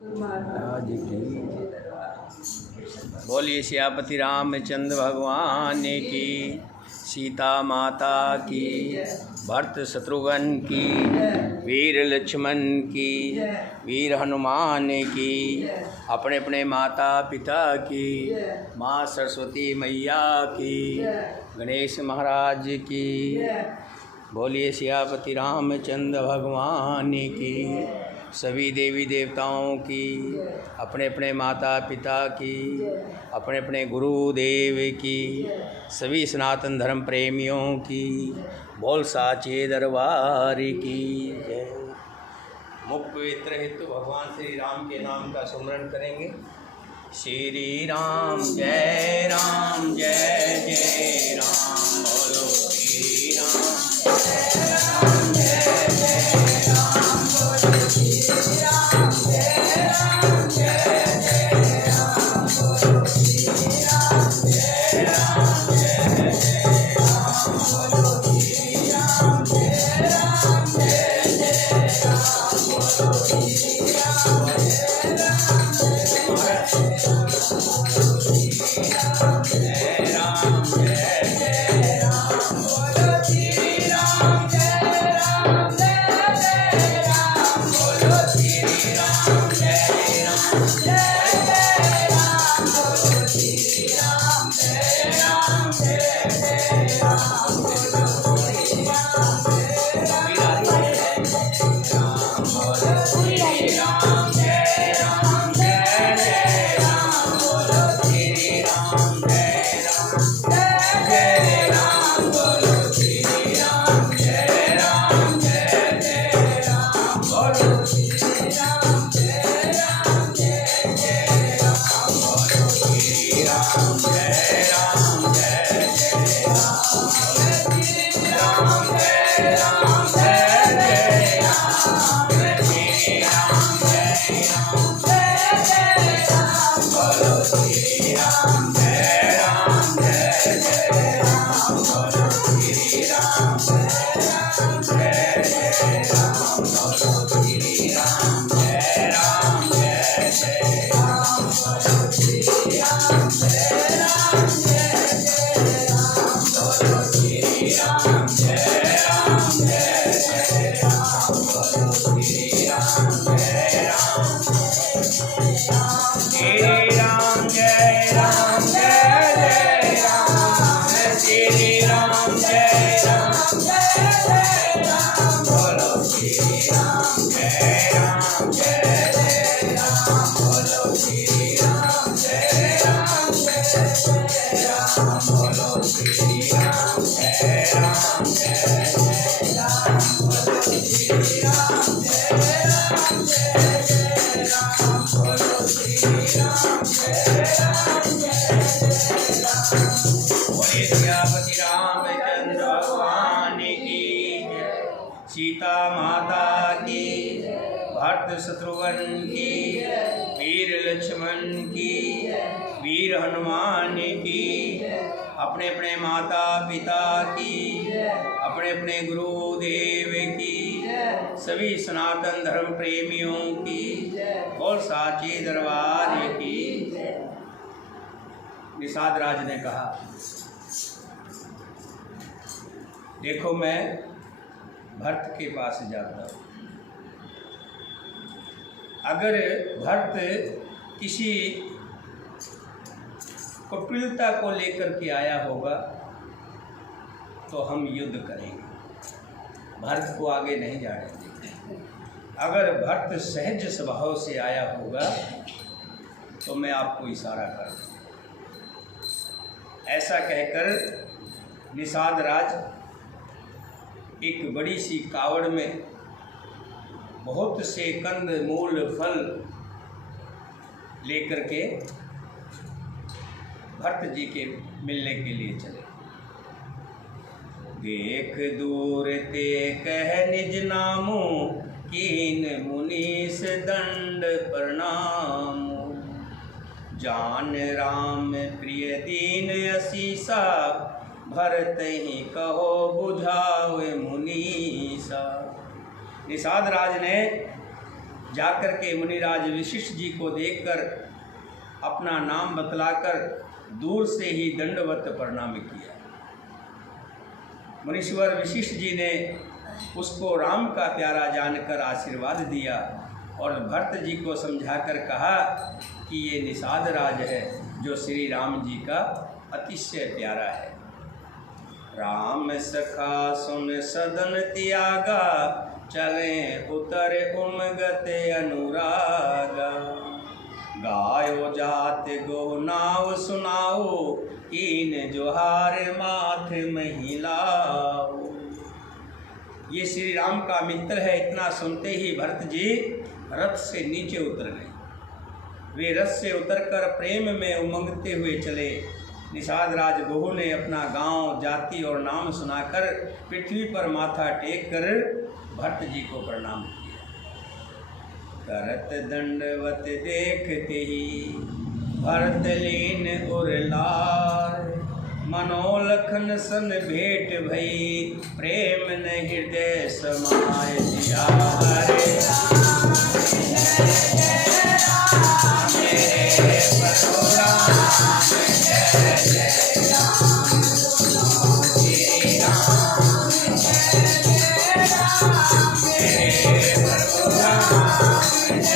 आज की बोलिए सियापति रामचंद्र भगवान की, सीता माता की, भरत शत्रुघ्न की, वीर लक्ष्मण की, वीर हनुमान की, अपने अपने माता पिता की, माँ सरस्वती मैया की, गणेश महाराज की। बोलिए सियापति रामचंद्र भगवान की, सभी देवी देवताओं की, अपने अपने माता पिता की, अपने अपने गुरुदेव की, सभी सनातन धर्म प्रेमियों की, बोल साचे दरबार की जय। मुख पवित्र हेतु भगवान श्री राम के नाम का सुमरण करेंगे। श्री राम जय राम जय जय राम, बोलो श्री राम जय राम जय जय राम, बोलो श्री राम जय राम जय जय राम, बोलो श्री राम जय राम जय जय राम, बोलो श्री राम जय राम जय जय राम, बोलो श्री राम जय राम सीता माता की, भरत शत्रुघ्न की, वीर लक्ष्मण की, वीर हनुमान की, अपने अपने माता पिता की, अपने अपने गुरुदेव की, सभी सनातन धर्म प्रेमियों की, और साचे दरबार की। निषाद राज ने कहा, देखो मैं भरत के पास जाता हूँ। अगर भरत किसी कुटिलता को लेकर के आया होगा तो हम युद्ध करेंगे, भरत को आगे नहीं जाने देंगे। अगर भरत सहज स्वभाव से आया होगा तो मैं आपको इशारा कर दूँ। ऐसा कहकर निषाद राज एक बड़ी सी कावड़ में बहुत से कंद मूल फल लेकर के भरत जी के मिलने के लिए चले। देख दूर ते कह निज नामो, कीन मुनीस दंड प्रणाम। जान राम प्रिय दीन असीसा, भरत ही कहो बुझावे मुनीसा। निषाद राज ने जाकर के मुनिराज वशिष्ठ जी को देखकर अपना नाम बतलाकर दूर से ही दंडवत प्रणाम किया। मुनीश्वर वशिष्ठ जी ने उसको राम का प्यारा जानकर आशीर्वाद दिया और भरत जी को समझाकर कहा कि ये निषाद राज है जो श्री राम जी का अतिशय प्यारा है। राम सखा सुन सदन त्यागा, चले उतर उमगत अनुरागा। गायो जात गो नाव सुनाओ, कीन जोहार माथ महिलाओ। ये श्री राम का मित्र है। इतना सुनते ही भरत जी रथ से नीचे उतर गए। वे रथ से उतरकर प्रेम में उमंगते हुए चले। निषाद राज बहू ने अपना गांव, जाति और नाम सुनाकर पृथ्वी पर माथा टेक कर भरत जी को प्रणाम किया। करत दंडवत देखते ही भरत लीन उरलार। मनोलखन सन भेंट भई, प्रेम न हृदय समाय दिया रे। मेरे परशुराम जय जय राम, श्री राम जय जय राम। मेरे परशुराम जय जय राम।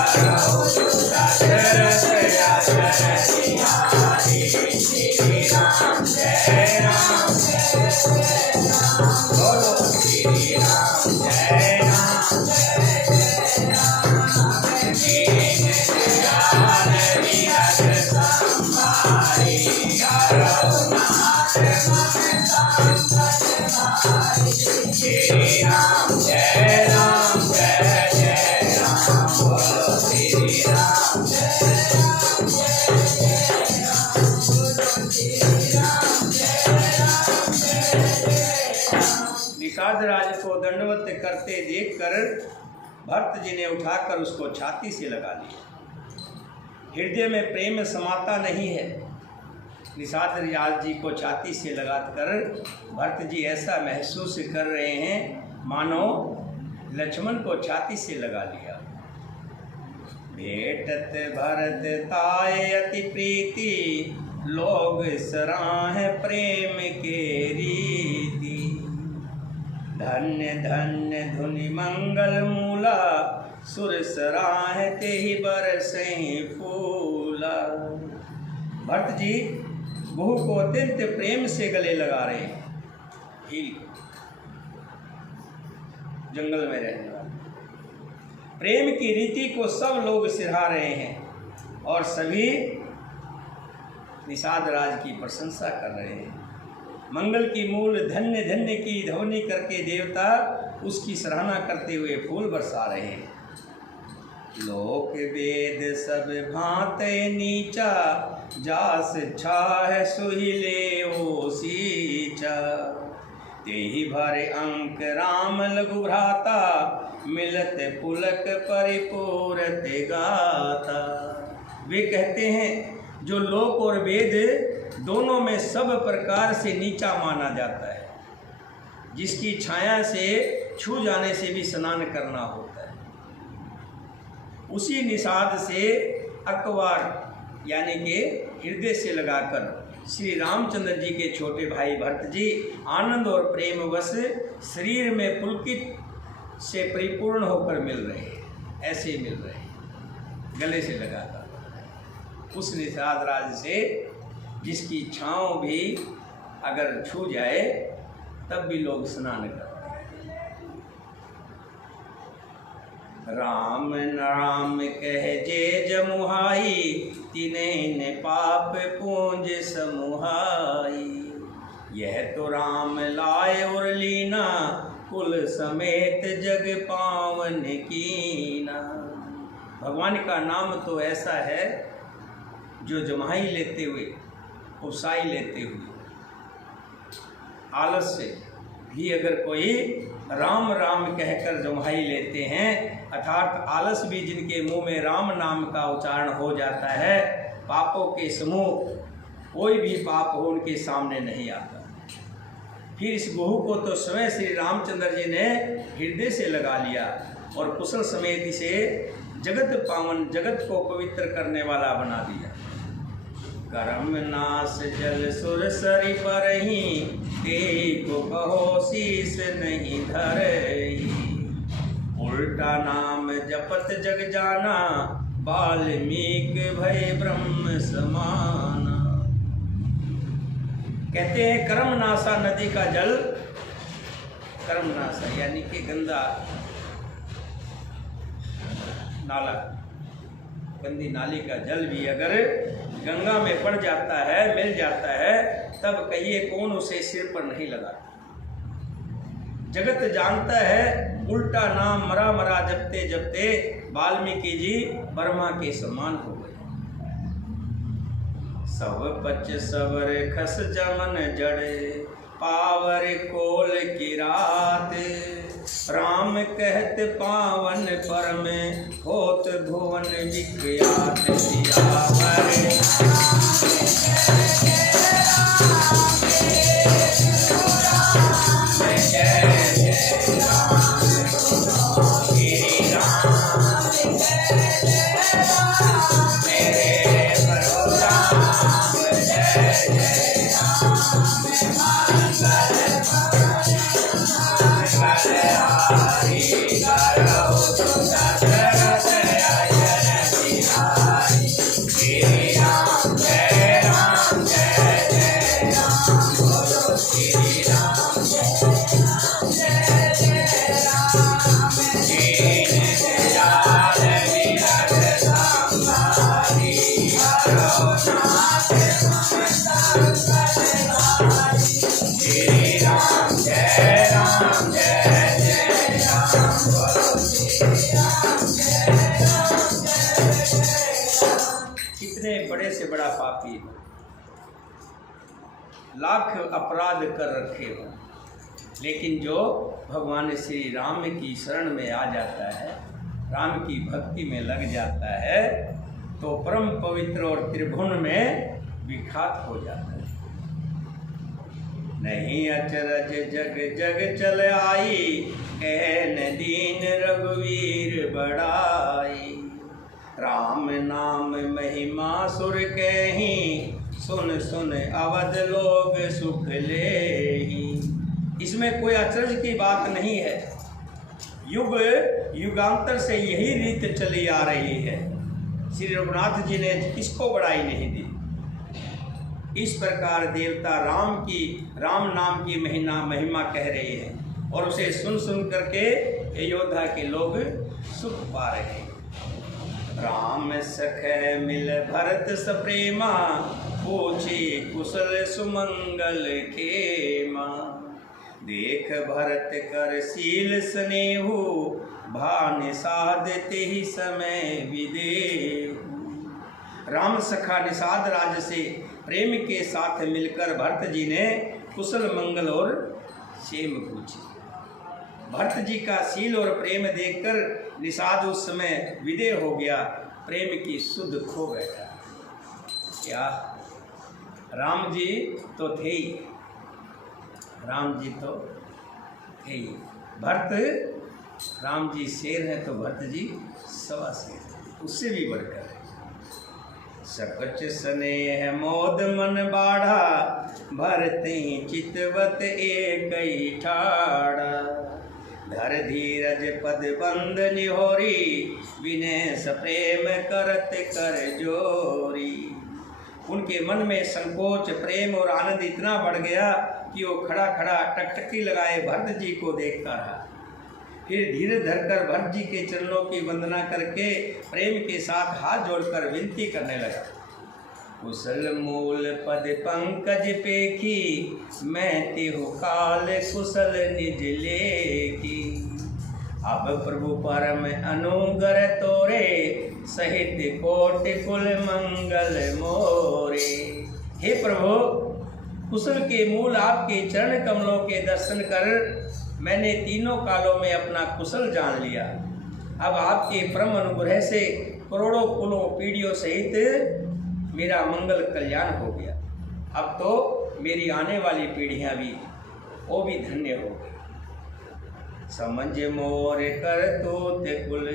मंगल भवन निषाद राज को दंडवत करते देखकर भरत जी ने उठाकर उसको छाती से लगा लिया। हृदय में प्रेम समाता नहीं है। निषाद राज जी को छाती से लगाकर भरत जी ऐसा महसूस कर रहे हैं मानो लक्ष्मण को छाती से लगा लिया। भेटत भरत ताय अति प्रीति, लोग सराह प्रेम के रीति। धन्य धन्य धुनि मंगल मूला, सुर सराह ते ही बरसहि फूला। भरत जी बहू को अत्यंत प्रेम से गले लगा रहे हैं। भील जंगल में रहने वाले प्रेम की रीति को सब लोग सिरहा रहे हैं और सभी निषाद राज की प्रशंसा कर रहे हैं। मंगल की मूल धन्य धन्य की ध्वनि करके देवता उसकी सराहना करते हुए फूल बरसा रहे हैं। लोक वेद सब भांते नीचा, जास छाह सुहिले ओ सीचा। तेहि भरे अंक राम लघु भ्राता, मिलत पुलक परिपूरत गाता। वे कहते हैं जो लोक और वेद दोनों में सब प्रकार से नीचा माना जाता है, जिसकी छाया से छू जाने से भी स्नान करना होता है, उसी निषाद से अकवार यानी कि हृदय से लगाकर श्री रामचंद्र जी के छोटे भाई भरत जी आनंद और प्रेमवश शरीर में पुलकित से परिपूर्ण होकर मिल रहे हैं। ऐसे मिल रहे हैं गले से लगाकर उस निषाद राज से जिसकी छाँव भी अगर छू जाए तब भी लोग स्नान करते हैं। राम नाम कह जे जमुहाई, तिन्हें ने पाप पूंज समुहाई। यह तो राम लाए और लीना, कुल समेत जग पावन कीना। भगवान का नाम तो ऐसा है जो जमाई लेते हुए, उपसाई लेते हुए, आलस से भी अगर कोई राम राम कहकर जमाई लेते हैं, अर्थात आलस भी जिनके मुंह में राम नाम का उच्चारण हो जाता है, पापों के समूह कोई भी पाप हो उनके सामने नहीं आता। फिर इस गोहू को तो स्वयं श्री रामचंद्र जी ने हृदय से लगा लिया और कुशल समेत इसे जगत पावन, जगत को पवित्र करने वाला बना दिया। करम नाश जल सुर सरि परहि, तेहि को कहो शीस नहीं धरहि। उल्टा नाम जपत जग जाना, वाल्मीकि भय ब्रह्म समाना। कहते हैं कर्मनाशा नदी का जल, कर्मनाशा यानी कि गंदा नाला, गंदी नाली का जल भी अगर गंगा में पड़ जाता है, मिल जाता है, तब कहिए कौन उसे सिर पर नहीं लगा। जगत जानता है उल्टा नाम मरा मरा जपते जपते वाल्मीकि जी ब्रह्मा के समान हो गए। सब पच सबर खस जमन जड़े, पावर कोल की रात। राम कहत पावन परम, होत भुवन विख्यात। सियावर बड़े से बड़ा पापी हो, लाख अपराध कर रखे हो, लेकिन जो भगवान श्री राम की शरण में आ जाता है, राम की भक्ति में लग जाता है, तो परम पवित्र और त्रिभुवन में विख्यात हो जाता है। नहीं अचरज जग जग चल आई, कहन दीन रघुवीर बड़ाई। राम नाम महिमा सुर कहीं, सुन सुन अवध लोग सुख लेहि। इसमें कोई अचरज की बात नहीं है, युग युगांतर से यही रीत चली आ रही है। श्री रघुनाथ जी ने किसको बड़ाई नहीं दी। इस प्रकार देवता राम नाम की महिमा कह रहे हैं और उसे सुन सुन करके अयोध्या के लोग सुख पा रहे हैं। राम सख मिल भरत सप्रेमा, पूछे कुशल सुमंगल खेमा। देख भरत कर शील स्नेहु, भान साध तेहि समय विदेहु। राम सखा निषाद राज से प्रेम के साथ मिलकर भरत जी ने कुशल मंगल और क्षेम पूछी। भरत जी का शील और प्रेम देखकर निषाद उस समय विदेह हो गया, प्रेम की सुध खो बैठा। क्या राम जी तो थे ही, राम जी तो थे ही। भरत राम जी शेर हैं तो भरत जी सवा शेर, उससे भी बढ़कर है। सकच स्नेह मोद मन बाढ़ा, भरते चितवत एक ठाड़ा। धर धीरज पद बंद निहोरी, विनय सप्रेम करत कर जोरी। उनके मन में संकोच, प्रेम और आनंद इतना बढ़ गया कि वो खड़ा खड़ा टकटकी लगाए भरत जी को देखता रहा। फिर धीरे धरकर भरत जी के चरणों की वंदना करके प्रेम के साथ हाथ जोड़कर विनती करने लगा। कुशल मूल पद पंकज पेखी, मैं तिहु काल कुशल निज लेखी। अब प्रभु परम अनुग्रह तोरे, सहित कोटि कुल मंगल मोरे। हे प्रभु, कुशल के मूल आपके चरण कमलों के दर्शन कर मैंने तीनों कालों में अपना कुशल जान लिया। अब आपके परम अनुग्रह से करोड़ों कुलों पीढ़ियों सहित मेरा मंगल कल्याण हो गया। अब तो मेरी आने वाली पीढ़ियां भी वो भी धन्य हो गए। समझ मोर कर तोत कुल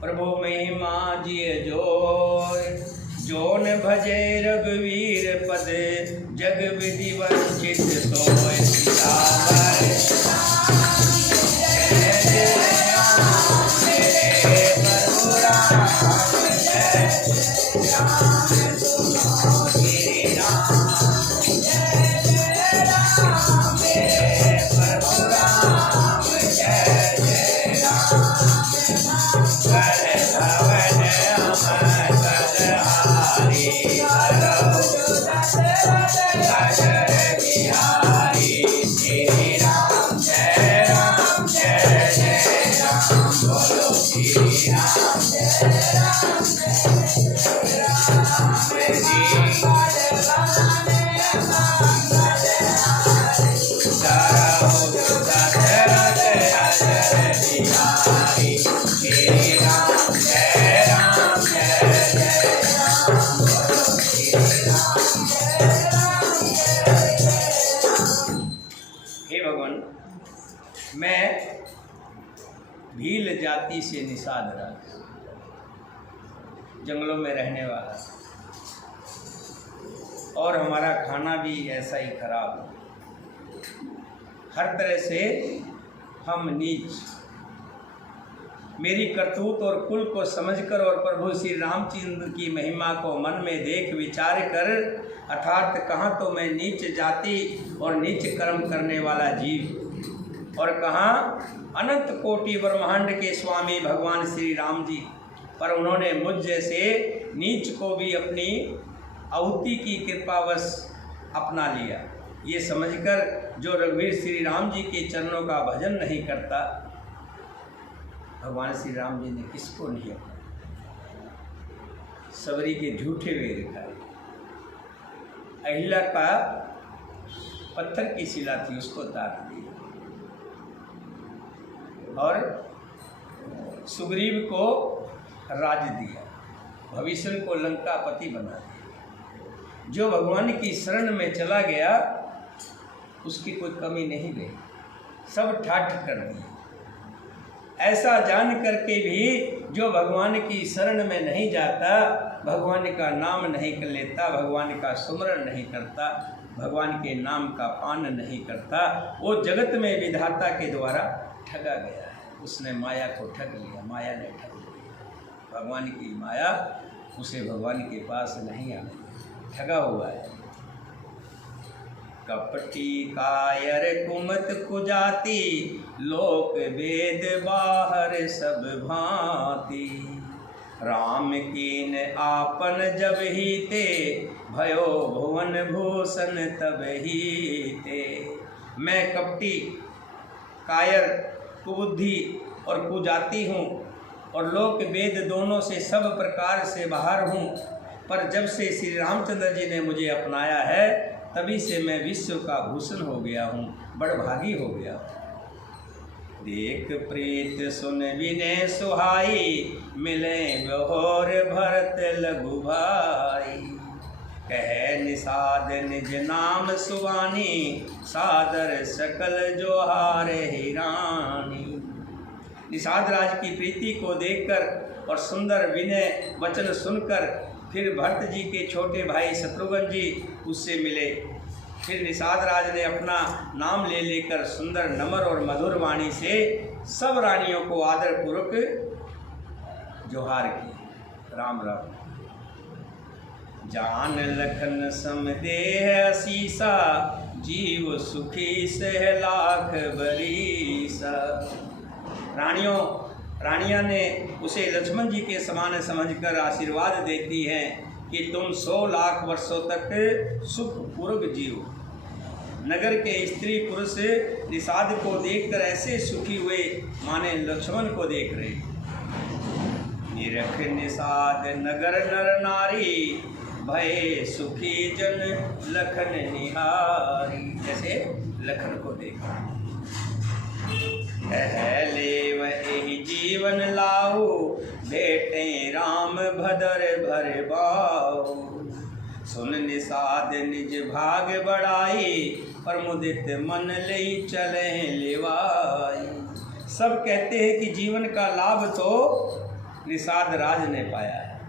प्रभु महिमा जिय जोय, जोन भजे रघुवीर पद जग विधि वंचित सोय। सियावर मैं भील जाति से निषाद राज, जंगलों में रहने वाला, और हमारा खाना भी ऐसा ही खराब, हर तरह से हम नीच। मेरी करतूत और कुल को समझकर और प्रभु श्री रामचंद्र की महिमा को मन में देख विचार कर, अर्थात कहाँ तो मैं नीच जाति और नीच कर्म करने वाला जीव, और कहाँ अनंत कोटि ब्रह्मांड के स्वामी भगवान श्री राम जी, पर उन्होंने मुझ जैसे नीच को भी अपनी आहुति की कृपावश अपना लिया। ये समझकर जो रघुवीर श्री राम जी के चरणों का भजन नहीं करता, भगवान श्री राम जी ने किसको नहीं अपना। सबरी के झूठे वेद खाए, अहिल्या का पत्थर की शिला थी उसको तार दिया, और सुग्रीव को राज दिया, भविष्य को लंकापति बना दिया। जो भगवान की शरण में चला गया उसकी कोई कमी नहीं रही, सब ठाठ कर दिया। ऐसा जान करके भी जो भगवान की शरण में नहीं जाता, भगवान का नाम नहीं कर लेता, भगवान का सुमरण नहीं करता, भगवान के नाम का पान नहीं करता, वो जगत में विधाता के द्वारा ठगा गया है। उसने माया को ठग लिया, माया ने ठग लिया। भगवान की माया उसे भगवान के पास नहीं आने, ठगा हुआ है। कपटी कायर कुमत कुजाति, लोक वेद बाहर सब भांति। राम कीन आपन जब ही ते, भयो भुवन भूषण तब ही ते। मैं कपटी, कायर, कुबुद्धि और कुजाति हूँ, और लोक वेद दोनों से सब प्रकार से बाहर हूँ, पर जब से श्री रामचंद्र जी ने मुझे अपनाया है, तभी से मैं विश्व का भूषण हो गया हूँ, बड़भागी हो गया। देख प्रीत सुन विनय सुहाई, मिले बहोर भरत लघु भाई। कह निषाद निज नाम सुवानी, सादर सकल जोहार ही रानी। निषाद राज की प्रीति को देखकर और सुंदर विनय वचन सुनकर फिर भरत जी के छोटे भाई शत्रुघ्न जी उससे मिले। फिर निषाद राज ने अपना नाम ले लेकर सुंदर नम्र और मधुर वाणी से सब रानियों को आदरपूर्वक जोहार की। राम राम। जान लखन सम देह असीसा, जीव सुखी सह लाख बरीसा। रानियां ने उसे लक्ष्मण जी के समान समझकर आशीर्वाद देती हैं कि तुम 100 लाख वर्षों तक सुखपूर्वक जियो। नगर के स्त्री पुरुष निषाद को देखकर ऐसे सुखी हुए माने लक्ष्मण को देख रहे। निरख निषाद नगर नर नारी, भय सुखी जन लखन निहारी। जैसे लखन को देखा। ले वही जीवन लाओ, बेटे राम भदर भर बाओ। सुन निषाद निज भाग बढ़ाई, प्रमुदित मन लई चले लेवाई। सब कहते हैं कि जीवन का लाभ तो निषाद राज ने पाया है,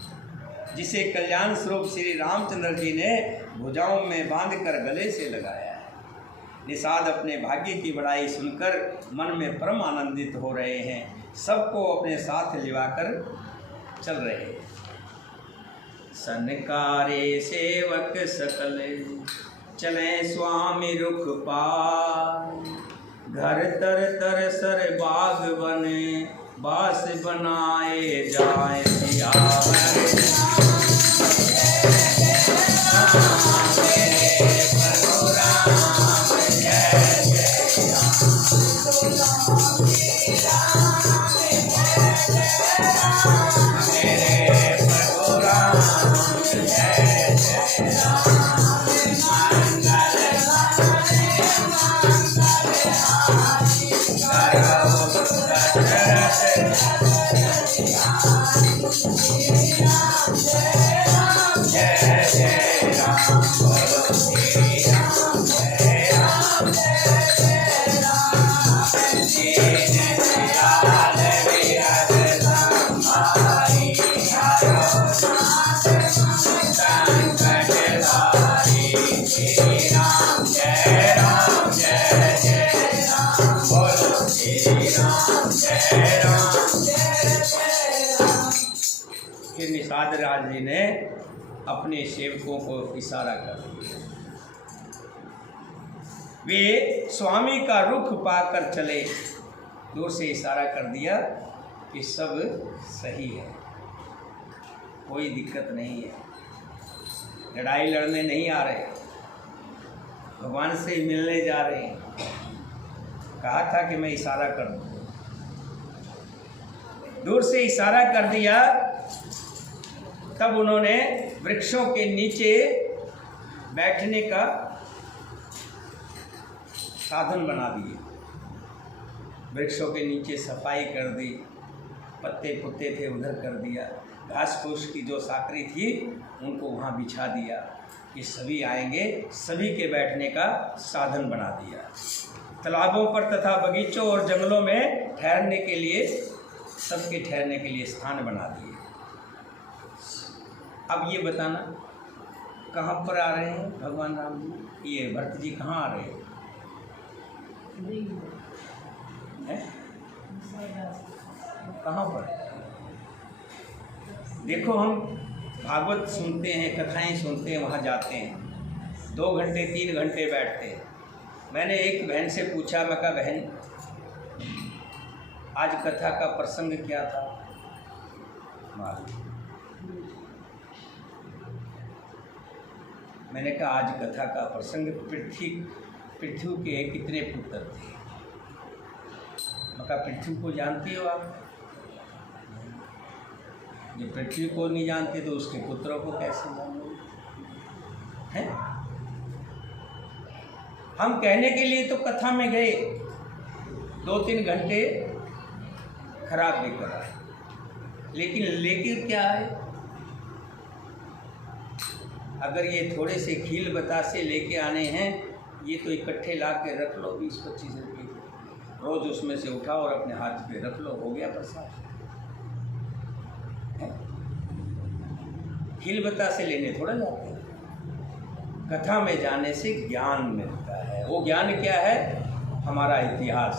जिसे कल्याण स्वरूप श्री रामचंद्र जी ने भुजाओं में बांधकर गले से लगाया है। निषाद अपने भाग्य की बड़ाई सुनकर मन में परम आनंदित हो रहे हैं, सबको अपने साथ लिवाकर चल रहे हैं। सनकारे सेवक सकल चले स्वामी रुख पार, घर तर तर सर बाग बने बास बनाए जाए फिर निषाद राज जी ने अपने सेवकों को इशारा कर दिया। वे स्वामी का रुख पाकर चले, दूर से इशारा कर दिया कि सब सही है, कोई दिक्कत नहीं है, लड़ाई लड़ने नहीं आ रहे, भगवान से मिलने जा रहे हैं। कहा था कि मैं इशारा कर दूँ, दूर से इशारा कर दिया। तब उन्होंने वृक्षों के नीचे बैठने का साधन बना दिए। वृक्षों के नीचे सफाई कर दी, पत्ते पुत्ते थे उधर कर दिया, घास फूस की जो साकरी थी उनको वहाँ बिछा दिया कि सभी आएंगे, सभी के बैठने का साधन बना दिया। तालाबों पर तथा बगीचों और जंगलों में ठहरने के लिए, सबके ठहरने के लिए स्थान बना दिए। अब ये बताना कहाँ पर आ रहे हैं भगवान राम जी? ये भरत जी कहाँ आ रहे हैं? कहाँ पर? देखो, हम भागवत सुनते हैं, कथाएं सुनते हैं, वहाँ जाते हैं, 2 घंटे 3 घंटे बैठते हैं। मैंने एक बहन से पूछा, मैं कहा बहन आज कथा का प्रसंग क्या था? मैंने कहा आज कथा का प्रसंग पृथ्वी के कितने पुत्र थे। मैं कहा पृथ्वी को जानती हो आप? जब पृथ्वी को नहीं जानते तो उसके पुत्रों को कैसे जानोगे? हैं? हम कहने के लिए तो कथा में गए, 2-3 घंटे खराब भी करा, लेकिन लेकिन क्या है, अगर ये थोड़े से खील बतासे लेके आने हैं, ये तो इकट्ठे ला के रख लो 20-25 रुपये रोज, उसमें से उठाओ और अपने हाथ पे रख लो, हो गया प्रसाद। खील बतासे लेने थोड़ा जाते हैं, कथा में जाने से ज्ञान मिलता है। वो ज्ञान क्या है? हमारा इतिहास,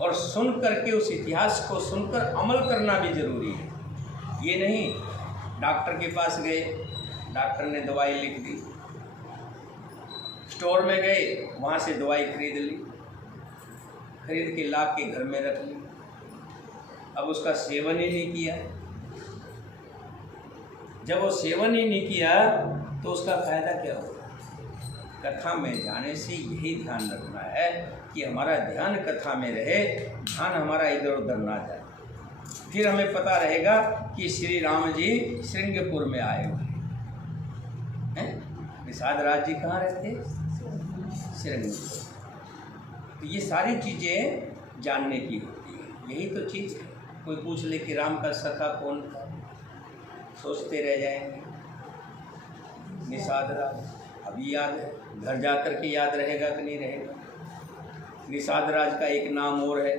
और सुन करके उस इतिहास को सुनकर अमल करना भी जरूरी है। ये नहीं डॉक्टर के पास गए, डॉक्टर ने दवाई लिख दी, स्टोर में गए, वहाँ से दवाई खरीद ली, खरीद के ला के घर में रख ली, अब उसका सेवन ही नहीं किया। जब वो सेवन ही नहीं किया तो उसका फायदा क्या होगा? कथा में जाने से यही ध्यान रखना है कि हमारा ध्यान कथा में रहे, ध्यान हमारा इधर उधर ना जाए। फिर हमें पता रहेगा कि श्री राम जी श्रृंगपुर में आए हुए हैं। निषाद राज जी कहाँ रहते? श्रृंगपुर। तो ये सारी चीज़ें जानने की होती है, यही तो चीज़ है। कोई पूछ ले कि राम का सखा कौन था, सोचते रह जाएंगे। निषाद राज अभी याद है, घर जा कर के याद रहेगा कि नहीं रहेगा। निषाद राज का एक नाम और है,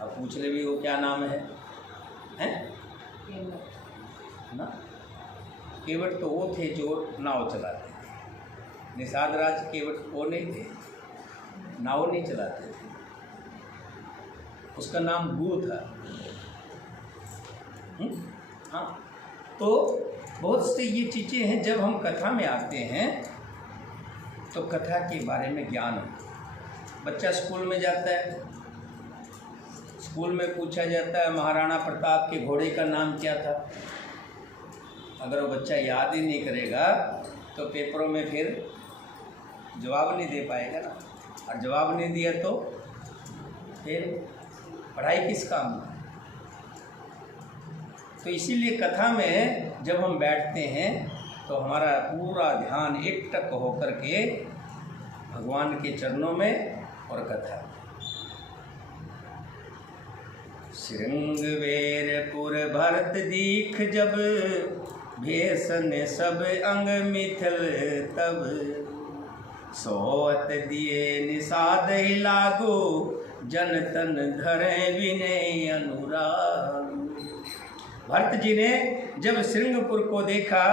अब पूछ ले भी वो क्या नाम है, हैं ना। केवट तो वो थे जो नाव चलाते थे, निषाद राज केवट वो नहीं थे, नाव नहीं चलाते थे, उसका नाम गु था। हाँ, तो बहुत से ये चीज़ें हैं, जब हम कथा में आते हैं तो कथा के बारे में ज्ञान हो। बच्चा स्कूल में जाता है, स्कूल में पूछा जाता है महाराणा प्रताप के घोड़े का नाम क्या था। अगर वो बच्चा याद ही नहीं करेगा तो पेपरों में फिर जवाब नहीं दे पाएगा ना, और जवाब नहीं दिया तो फिर पढ़ाई किस काम में। तो इसीलिए कथा में जब हम बैठते हैं तो हमारा पूरा ध्यान एकटक होकर के भगवान के चरणों में और कथा। श्रृंगवेरपुर भरत दीख जब, भेषन सब अंग मिथल तब, सोवत दिए निषाद ही लागो, जन तन धरे विनय अनुराग। भरत जी ने जब श्रृंगपुर को देखा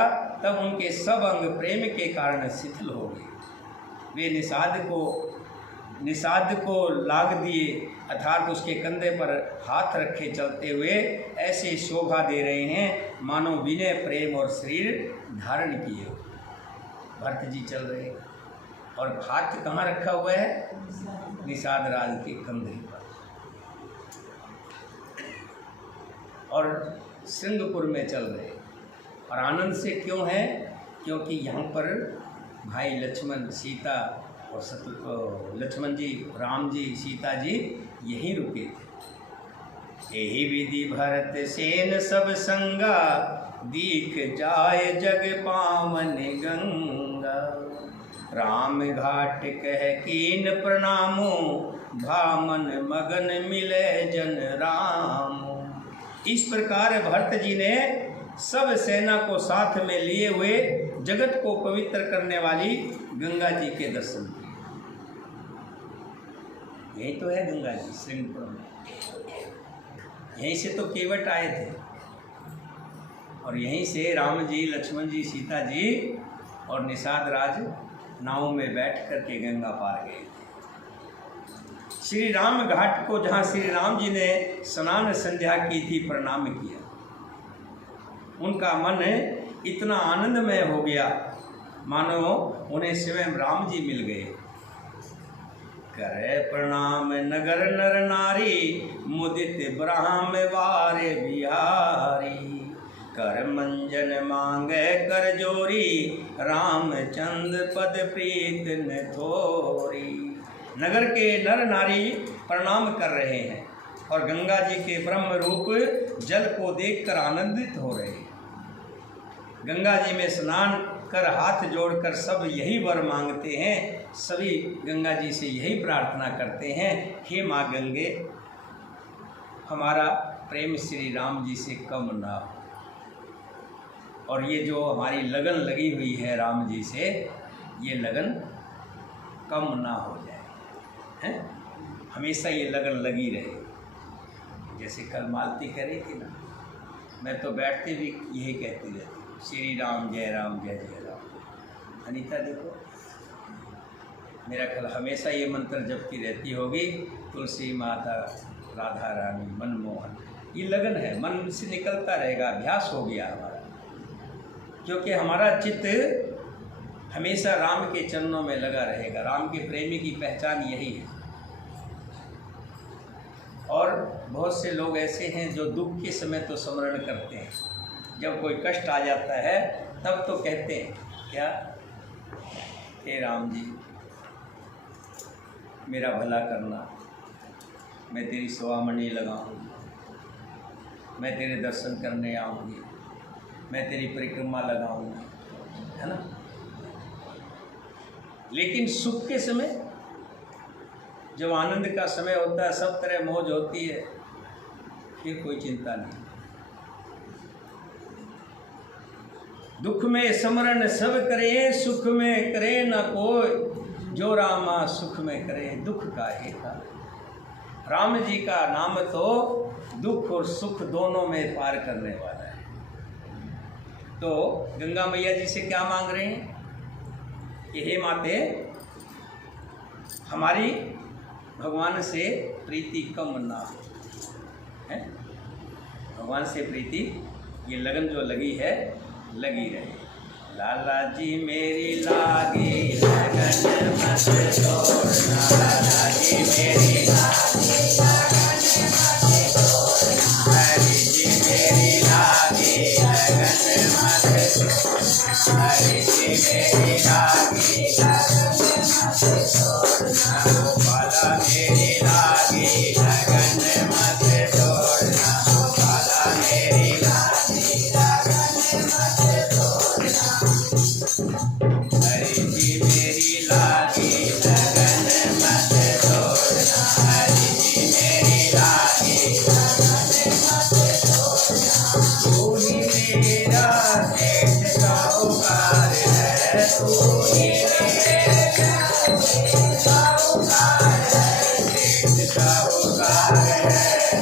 तब उनके सब अंग प्रेम के कारण शिथिल हो गए। वे निषाद को लाग दिए, अर्थात उसके कंधे पर हाथ रखे चलते हुए ऐसे शोभा दे रहे हैं मानो विनय प्रेम और शरीर धारण किए। भरत जी चल रहे हैं और हाथ कहाँ रखा हुआ है, निषाद राज के कंधे पर। और श्रृंगपुर में चल रहे, और आनंद से क्यों है, क्योंकि यहाँ पर भाई लक्ष्मण, सीता और लक्ष्मण जी, राम जी, सीता जी यहीं रुके थे। यही विधि भरत सेन सब संगा, दीख जाए जग पावन गंगा। राम घाट कह कीन प्रणामो, भामन मगन मिले जन राम। इस प्रकार भरत जी ने सब सेना को साथ में लिए हुए जगत को पवित्र करने वाली गंगा जी के दर्शन किए। यही तो है गंगा जी श्रृंगपुर में, यहीं से तो केवट आए थे, और यहीं से राम जी, लक्ष्मण जी, सीता जी और निषाद राज नाव में बैठ कर के गंगा पार गए थे। श्री राम घाट को जहाँ श्री राम जी ने स्नान संध्या की थी, प्रणाम किया, उनका मन इतना आनंदमय हो गया मानो उन्हें स्वयं राम जी मिल गए। करे प्रणाम नगर नर नारी, मुदित ब्राह्म वारे बिहारी। कर मंजन मांगे कर जोरी, रामचंद्र पद प्रीत न थोरी। नगर के नर नारी प्रणाम कर रहे हैं और गंगा जी के ब्रह्म रूप जल को देखकर आनंदित हो रहे हैं। गंगा जी में स्नान कर हाथ जोड़कर सब यही वर मांगते हैं, सभी गंगा जी से यही प्रार्थना करते हैं, हे माँ गंगे, हमारा प्रेम श्री राम जी से कम ना हो, और ये जो हमारी लगन लगी हुई है राम जी से, ये लगन कम ना हो जाए, हैं? हमेशा ये लगन लगी रहे। जैसे कल मालती कह रही थी ना, मैं तो बैठते भी यही कहती रहती, श्री राम जय जय राम। अनीता देखो, मेरा ख्याल हमेशा ये मंत्र जपती रहती होगी, तुलसी माता, राधा रानी, मनमोहन। ये लगन है, मन से निकलता रहेगा, अभ्यास हो गया हमारा, क्योंकि हमारा चित्त हमेशा राम के चरणों में लगा रहेगा। राम के प्रेमी की पहचान यही है। और बहुत से लोग ऐसे हैं जो दुख के समय तो स्मरण करते हैं, जब कोई कष्ट आ जाता है तब तो कहते हैं क्या, हे राम जी मेरा भला करना, मैं तेरी सेवामणि लगाऊंगी, मैं तेरे दर्शन करने आऊँगी, मैं तेरी परिक्रमा लगाऊंगी, है ना। लेकिन सुख के समय, जब आनंद का समय होता है, सब तरह मौज होती है, फिर कोई चिंता नहीं। दुख में स्मरण सब करे, सुख में करे न कोई, जो रामा सुख में करे दुख का हेता। राम जी का नाम तो दुख और सुख दोनों में पार करने वाला है। तो गंगा मैया जी से क्या मांग रहे हैं कि हे माते, हमारी भगवान से प्रीति कम ना हो, है भगवान से प्रीति, ये लगन जो लगी है लगी रहे। लाला जी मेरी लागी लगन मत छोड़ना, लाला जी मेरी लागी लगन मत छोड़ना, हरि जी मेरी लागी लगन मत छोड़ना, हरि जी मेरी लागी लगन मत छोड़ना, गोपाला मेरी लागी लगन मत छोड़ना, गोपाला मेरी लागी लगन मत छोड़ना, हरि जी मेरी लागी लगन मत छोड़ना, हरि जी मेरी लागी लगन मत छोड़ना। तू ही मेरा सेठ साहूकार है, तू ही मेरा सेठ साहूकार है, सेठ साहूकार है,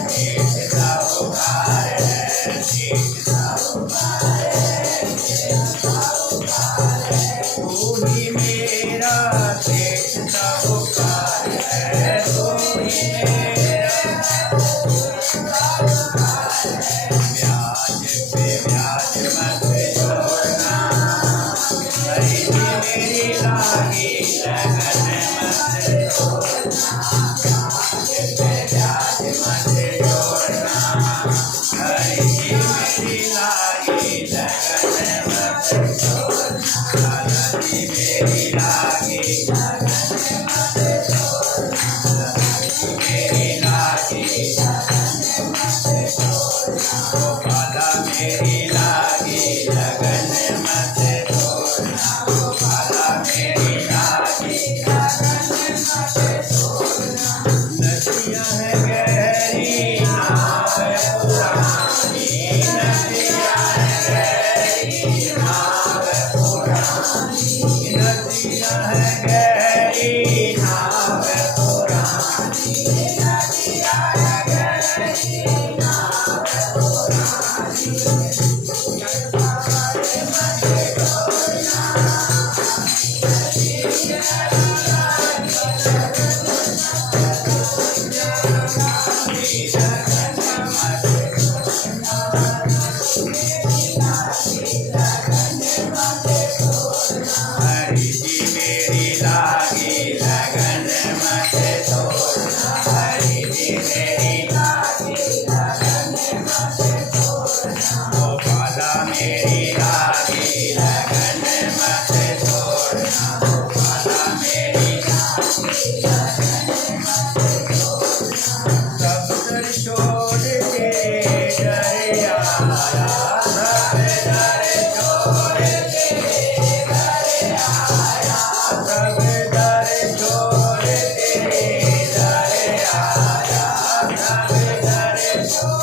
सेठ साहूकार है, सेठ साहूकार है, सेठ साहूकार है। तू ही मेरा सेठ साहूकार है, तू ही मेरा साहूकार है। ब्याज पे ब्याज मत छोड़ना, हरि जी मेरी लागी लगन मत छोड़ना, ब्याज पे ब्याज मत छोड़ना, हरि जी मेरी लागी लगन मत छोड़ना, लाला जी मेरी लागी लगन मत छोड़ना, लाला जी मेरी लागी लगन मत छोड़ना, गोपाला मेरी लागी लगन मत छोड़ना, गोपाला मेरी लागी लगन मत छोड़ना। नदियाँ है गहरी नाव पुरानी, नदियाँ है गहरी नाव पुरानी, नदियाँ है गहरी नाव पुरानी, नदियाँ है गहरी नाव पुरानी, हरि जी मेरी लागी लगन मत छोड़ना, हरि जी मेरी लागी लगन मत छोड़ना, गोपाला मेरी लागी लगन मत छोड़ना, गोपाला मेरी लागी लगन मत छोड़ना। सब दर छोड़ के डर आया, सब दर छोड़ के डर आया, सब दर छोड़ के डर आया, सब दर छोड़ के डर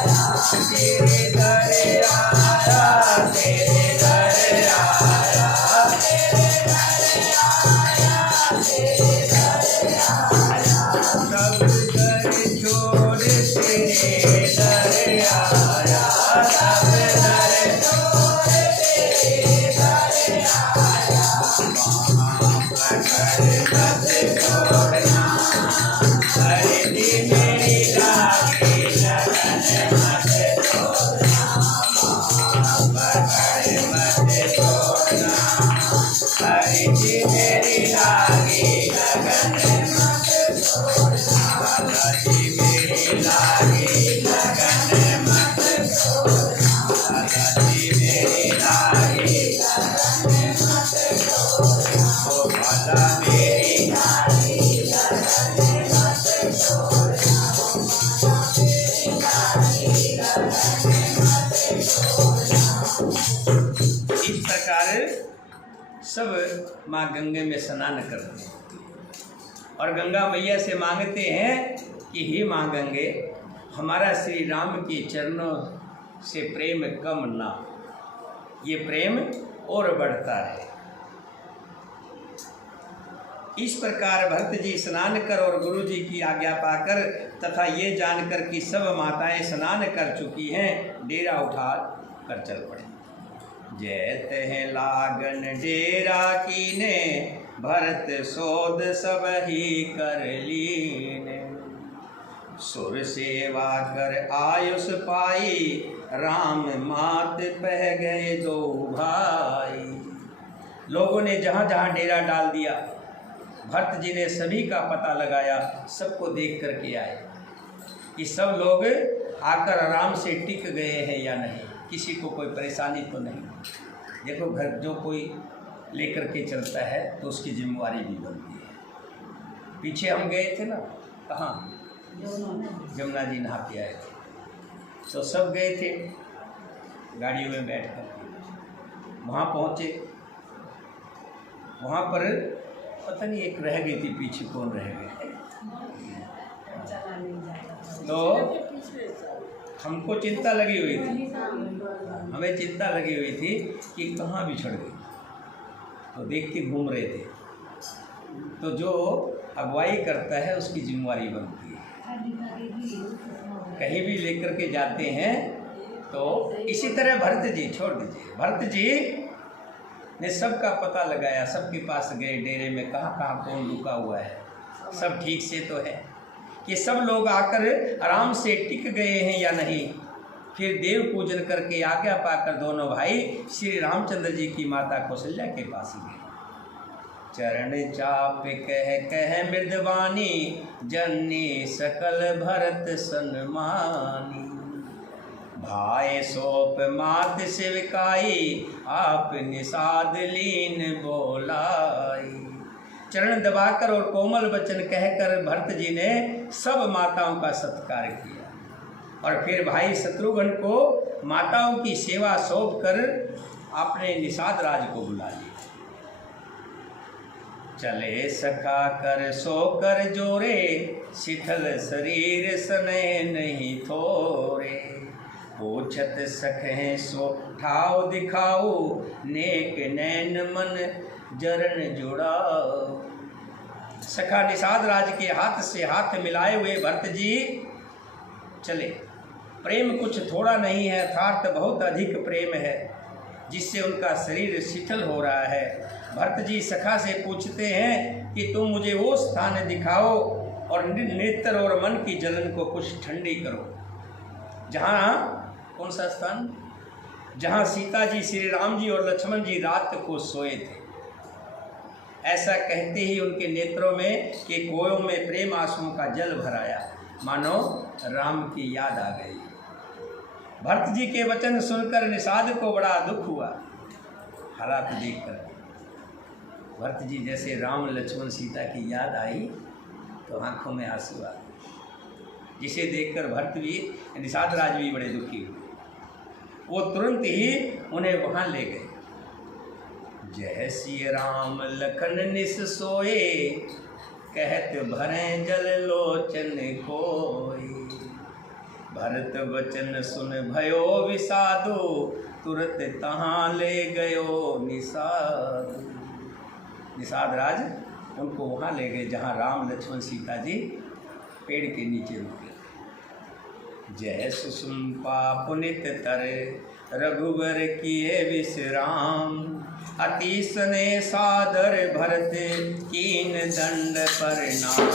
आया, तेरे दर आया, तेरे दर आया, तेरे दर आया, तेरे दर आया, सब दर छोड़ तेरे दर आया, सब दर छोड़ तेरे दर आया। वहाँ पकड़ मत छोड़ना, हरि जी मेरी लागी लगन मत छोड़ना, वहाँ पकड़ मत छोड़ना, हरि जी मेरी लागी लगन मत छोड़ना, लाला जी मेरी लागी लगन मत छोड़ना, लाला जी मेरी लागी लगन मत छोड़ना, गोपाला मेरी लागी लगन मत छोड़ना, गोपाला मेरी लागी लगन मत छोड़ना। इस प्रकार सब माँ गंगे में स्नान करते हैं और गंगा मैया से मांगते हैं कि हे माँ गंगे, हमारा श्री राम के चरणों से प्रेम कम ना, ये प्रेम और बढ़ता है। इस प्रकार भरत जी स्नान कर और गुरु जी की आज्ञा पाकर तथा ये जानकर कि सब माताएं स्नान कर चुकी हैं, डेरा उठा कर चल पड़े। जैत हैं लागन डेरा कीने, भरत सोद सब ही कर लीने। सुर सेवा कर आयुष पाई, राम मात पह गए दो भाई। लोगों ने जहाँ जहाँ डेरा डाल दिया, भरत जी ने सभी का पता लगाया, सबको देख कर के आए कि सब लोग आकर आराम से टिक गए हैं या नहीं, किसी को कोई परेशानी तो नहीं। देखो, घर जो कोई लेकर के चलता है तो उसकी जिम्मेवारी भी बनती है। पीछे हम गए थे ना, कहाँ, जमुना जी नहा के आए थे, तो सब गए थे गाड़ियों में बैठ कर। वहाँ पहुँचे, वहाँ पर पता नहीं एक रह गई थी पीछे, कौन रह गए, तो हमको चिंता लगी हुई थी, हमें चिंता लगी हुई थी कि कहाँ बिछड़ गई। तो देख के घूम रहे थे। तो जो अगुवाई करता है उसकी जिम्मेवारी बनती है, कहीं भी लेकर के जाते हैं। तो इसी तरह भरत जी, छोड़ दीजिए, भरत जी ने सबका पता लगाया, सबके पास गए, डेरे में कहाँ कहाँ कौन लुका हुआ है, सब ठीक से तो है, कि सब लोग आकर आराम से टिक गए हैं या नहीं। फिर देव पूजन करके आज्ञा पाकर दोनों भाई श्री रामचंद्र जी की माता कौशल्या के पास गए। चरण चाप कह कह मृदवानी, जननी सकल भरत सन्मानी। भाई सोप मात सेविकाई, आप निषाद लीन बोलाई। चरण दबाकर और कोमल वचन कहकर भरत जी ने सब माताओं का सत्कार किया और फिर भाई शत्रुघ्न को माताओं की सेवा सौंप कर अपने निषाद राज को बुला लिया। चले सखा कर सो कर जोरे, शिथिल शरीर सने नहीं थोरे। पूछत सखे सो ठाव दिखाओ, नेक नैन मन जरन जुड़ाओ। सखा निषाद राज के हाथ से हाथ मिलाए हुए भरत जी चले। प्रेम कुछ थोड़ा नहीं है, अर्थात बहुत अधिक प्रेम है, जिससे उनका शरीर शिथिल हो रहा है। भरत जी सखा से पूछते हैं कि तुम मुझे वो स्थान दिखाओ और नेत्र और मन की जलन को कुछ ठंडी करो। जहाँ, कौन सा स्थान, जहाँ सीता जी, श्री राम जी और लक्ष्मण जी रात को सोए थे। ऐसा कहते ही उनके नेत्रों में के कोयों में प्रेम आंसुओं का जल भराया, मानो राम की याद आ गई। भरत जी के वचन सुनकर निषाद को बड़ा दुख हुआ। हालात देखकर भरत जी जैसे राम लक्ष्मण सीता की याद आई तो आंखों में आंसू आ गए, जिसे देखकर भरत भी, निषाद राज भी बड़े दुखी हुए। वो तुरंत ही उन्हें वहाँ ले गए। जय श्री राम लखन निस सोए, कहत भरें जल लोचन कोई। भरत वचन सुन भयो विषादो, तुरत तहाँ ले गयो निषाद। निषाद राज उनको वहाँ ले गए जहाँ राम लक्ष्मण सीता जी पेड़ के नीचे रुके। जय सुषुम्पा पुनित तरे, रघुवर किए विश्राम। अति स्नेह सादर भरत, कीन दंड परिणाम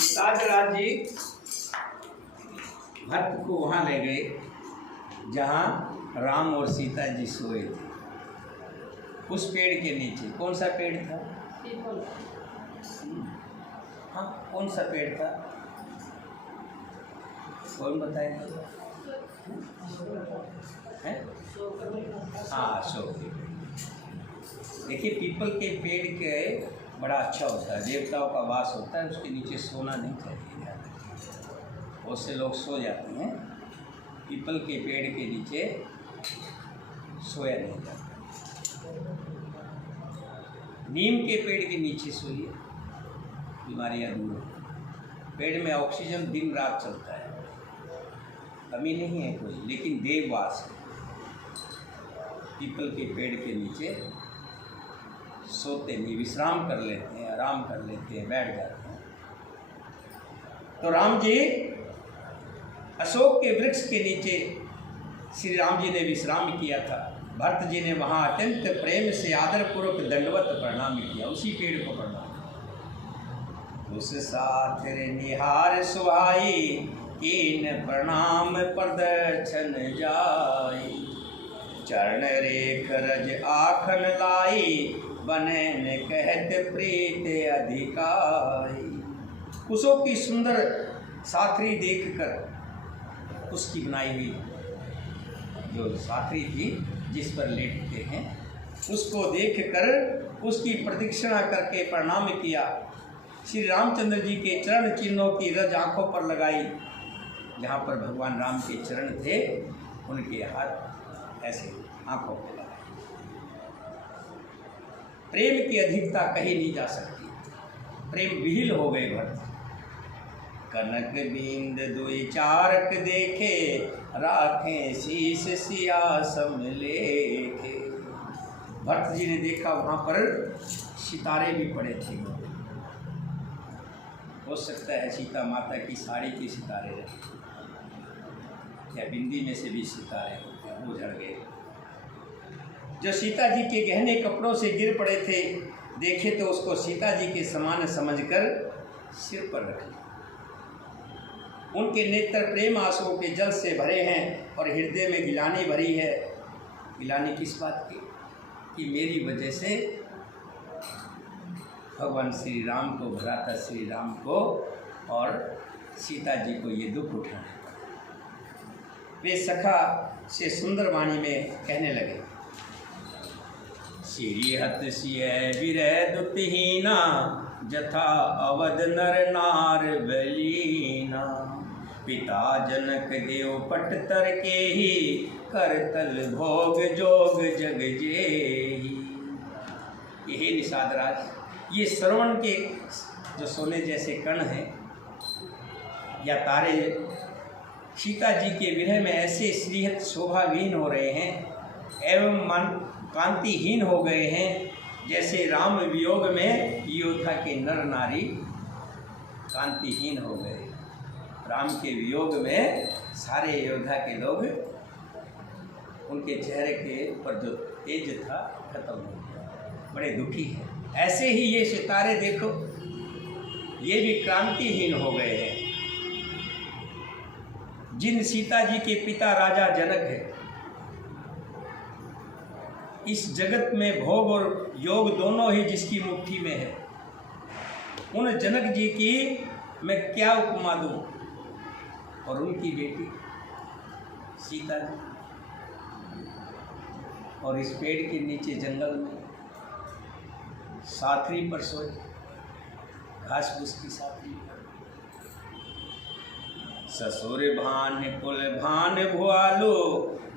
राज जी भरत को वहाँ ले गए जहाँ राम और सीता जी सोए थे, उस पेड़ के नीचे। कौन सा पेड़ था? हाँ, कौन सा पेड़ था? कौन बताएगा? है? हाँ, अशोक के पेड़। देखिए, पीपल के पेड़ के बड़ा अच्छा होता है, देवताओं का वास होता है, उसके नीचे सोना नहीं चाहिए। बहुत से लोग सो जाते हैं, पीपल के पेड़ के नीचे सोया नहीं जाता। नीम के पेड़ के नीचे सोइए, बीमारियाँ दूर हो। पेड़ में ऑक्सीजन दिन रात चलता है, कमी नहीं है कोई, लेकिन देववास है। पीपल के पेड़ के नीचे सोते नहीं, विश्राम कर लेते हैं, आराम कर लेते हैं, बैठ जाते हैं। तो राम जी अशोक के वृक्ष के नीचे श्री राम जी ने विश्राम किया था। भरत जी ने वहाँ अत्यंत प्रेम से आदरपूर्वक दंडवत प्रणाम किया, उसी पेड़ को प्रणाम। उस साथ निहार सुहाई कीन प्रणाम प्रदर्शन जाई, चरण रेख रज आखन लाई, बने ने कहत प्रीत अधिकारी। कुशों की सुंदर साथरी देखकर, उसकी बनाई हुई जो साथरी थी जिस पर लेटते हैं, उसको देखकर उसकी प्रदक्षिणा करके प्रणाम किया। श्री रामचंद्र जी के चरण चिन्हों की रज आंखों पर लगाई। जहाँ पर भगवान राम के चरण थे, उनके हाथ ऐसे आंखों पर लगाए। प्रेम की अधिकता कही नहीं जा सकती, प्रेम विहिल हो गए भरत। कनक बिंद दुई चारक देखे, राखें शीश सियासम लेखे। भरत जी ने देखा वहाँ पर सितारे भी पड़े थे। हो सकता है सीता माता की साड़ी के सितारे रहे, या बिंदी में से भी सितारे वो झड़ गए। जो सीता जी के गहने कपड़ों से गिर पड़े थे, देखे तो उसको सीता जी के समान समझकर सिर पर रख लिया। उनके नेत्र प्रेम आंसुओं के जल से भरे हैं और हृदय में गिलानी भरी है। गिलानी किस बात की? कि मेरी वजह से भगवान श्री राम को, भ्राता श्री राम को और सीता जी को ये दुख उठाना पड़ा। वे सखा से सुंदर वाणी में कहने लगे, श्रीहत सिय विरह दुतिहीना, जथा अवध नर नार बलीना। पिता जनक देव पट तर के ही, करतल भोग जोग जग जेही। यही निषाद राज, ये श्रवण के जो सोने जैसे कण हैं या तारे, सीता जी के विरह में ऐसे श्रीहत शोभाविहीन हो रहे हैं एवं मन कांतिहीन हो गए हैं, जैसे राम वियोग में योद्धा के नर नारी कांतिहीन हो गए। राम के वियोग में सारे योद्धा के लोग, उनके चेहरे के ऊपर जो तेज था खत्म हो गया, बड़े दुखी हैं। ऐसे ही ये सितारे देखो, ये भी क्रांतिहीन हो गए हैं। जिन सीता जी के पिता राजा जनक है, इस जगत में भोग और योग दोनों ही जिसकी मुट्ठी में है, उन जनक जी की मैं क्या उपमा दूं? और उनकी बेटी सीता जी, और इस पेड़ के नीचे जंगल में साथरी पर सोए, घास फूस की साथरी पर। ससुर भान कुल भान भुआलो,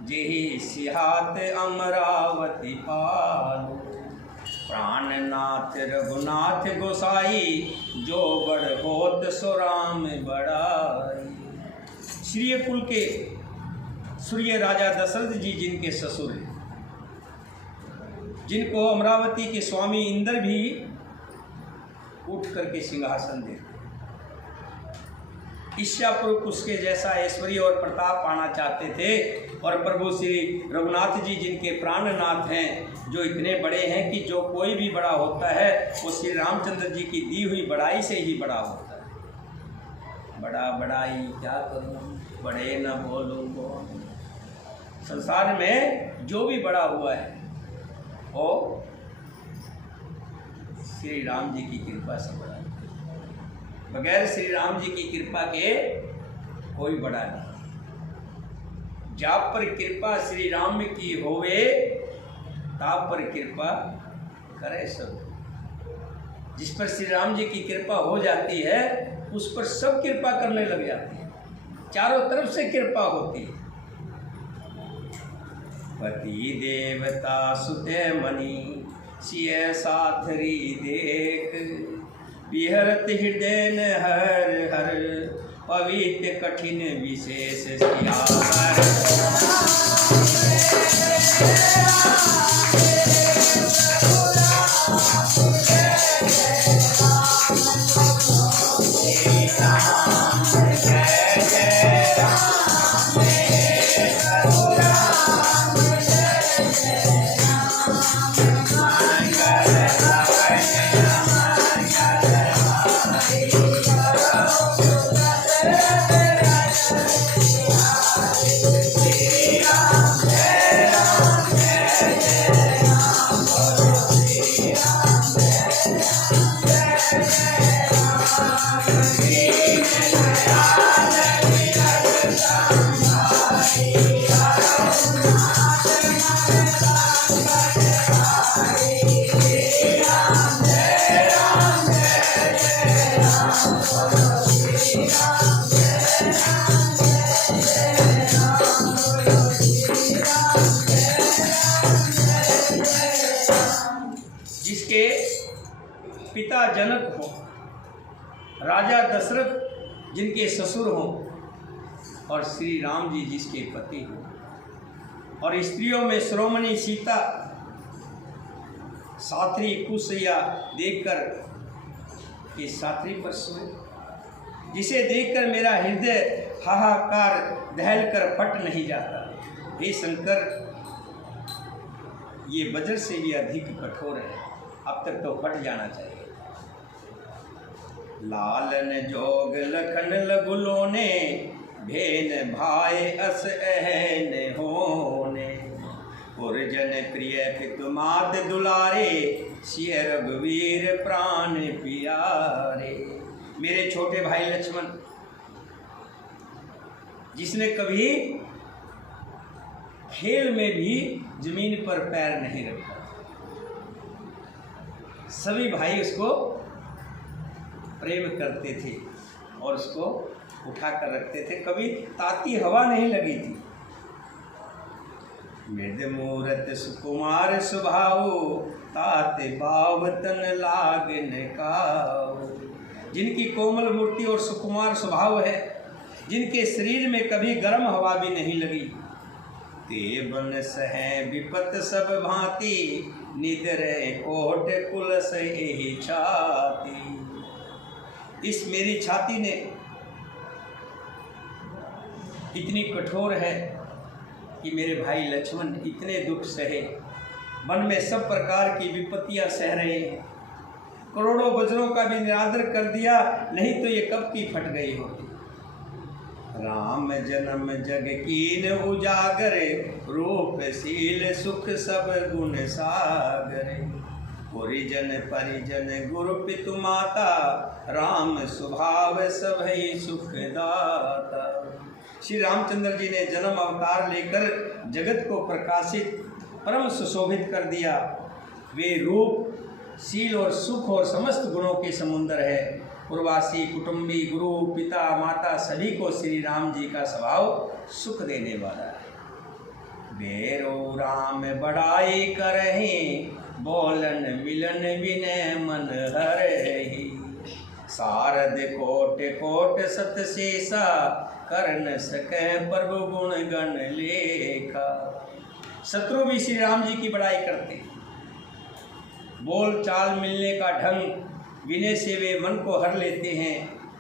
जेहि सिहात अमरावती पालो। प्राणनाथ रघुनाथ गोसाई, जो बड़ होत सो राम बड़ाई। श्रीय कुल के सूर्य राजा दशरथ जी जिनके ससुर हैं, जिनको अमरावती के स्वामी इंद्र भी उठ करके सिंहासन देते, ईर्ष्यापूर्वक उसके जैसा ऐश्वर्य और प्रताप पाना चाहते थे। और प्रभु श्री रघुनाथ जी जिनके प्राणनाथ हैं, जो इतने बड़े हैं कि जो कोई भी बड़ा होता है वो श्री रामचंद्र जी की दी हुई बड़ाई से ही बड़ा होता है। बड़ा बड़ाई क्या करूं, बड़े न बोलूं बोल। संसार में जो भी बड़ा हुआ है वो श्री राम जी की कृपा से बड़ा है। बगैर श्री राम जी की कृपा के कोई बड़ा नहीं। जा पर कृपा श्री राम की होवे, ता पर कृपा करे सब। जिस पर श्री राम जी की कृपा हो जाती है उस पर सब कृपा करने लग जाती है, चारों तरफ से कृपा होती है। पति देवता सुते मणि सिय साथरी देख, विहरत हृदय न हर हर, पवित्र कठिन विशेष सियावर। जिसके पिता जनक हो, राजा दशरथ जिनके ससुर हो, और श्री राम जी जिसके पति हो, और स्त्रियों में श्रोमणी सीता सात्री कुशया देखकर कि सात्री पर सोए, जिसे देखकर मेरा हृदय हाहाकार दहल कर फट नहीं जाता। हे शंकर, ये वज्र से भी अधिक कठोर है, अब तक तो फट जाना चाहिए। लालन जोग लखन लगुलोने, भेन भाई अस अहन होने, पुरजन प्रिय पितु मात दुलारे, सिय रघुवीर प्राण प्यारे। मेरे छोटे भाई लक्ष्मण, जिसने कभी खेल में भी जमीन पर पैर नहीं रखा, सभी भाई उसको प्रेम करते थे और उसको उठा कर रखते थे, कभी ताती हवा नहीं लगी थी। मृद मूरत सुकुमार स्वभाव, ताते भाव तन लागन काऊ। जिनकी कोमल मूर्ति और सुकुमार स्वभाव है, जिनके शरीर में कभी गर्म हवा भी नहीं लगी, ते बन सह विपत सब भांति, निदरे ओट कुलस एहि छाती। इस मेरी छाती ने इतनी कठोर है कि मेरे भाई लक्ष्मण इतने दुख सहे, वन में सब प्रकार की विपत्तियां सह रहे हैं, करोड़ों वज्रों का भी निरादर कर दिया, नहीं तो ये कब की फट गई होती। राम जन्म जग कीन उजागर, रूप शील सुख सब गुण सागर। परिजन परिजन गुरु पितु माता, राम स्वभाव सभई सुख दाता। श्री रामचंद्र जी ने जन्म अवतार लेकर जगत को प्रकाशित परम सुशोभित कर दिया। वे रूप शील और सुख और समस्त गुणों के समुद्र है। पूर्वासी कुटुंबी गुरु पिता माता सभी को श्री राम जी का स्वभाव सुख देने वाला है। बेरो राम बड़ाई करहि, बोलन मिलन विनय मन हरहि। सारद कोट कोट सत शेषा, कर न सके प्रभु गुण गण लेखा। शत्रु भी श्री राम जी की बड़ाई करते, बोल चाल मिलने का ढंग विनय से वे मन को हर लेते हैं,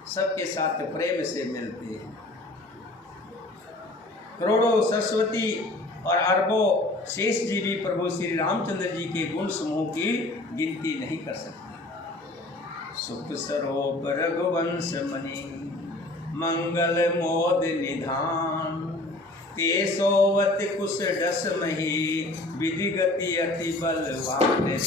सबके साथ प्रेम से मिलते हैं। करोड़ों सरस्वती और अरबों शेष जी भी प्रभु श्री रामचंद्र जी के गुण समूह की गिनती नहीं कर सकते। सुख सरोप रघुवंश मणि, मंगल मोद निधान। ते सोवत कुश डस मही विधि गति अति बलवान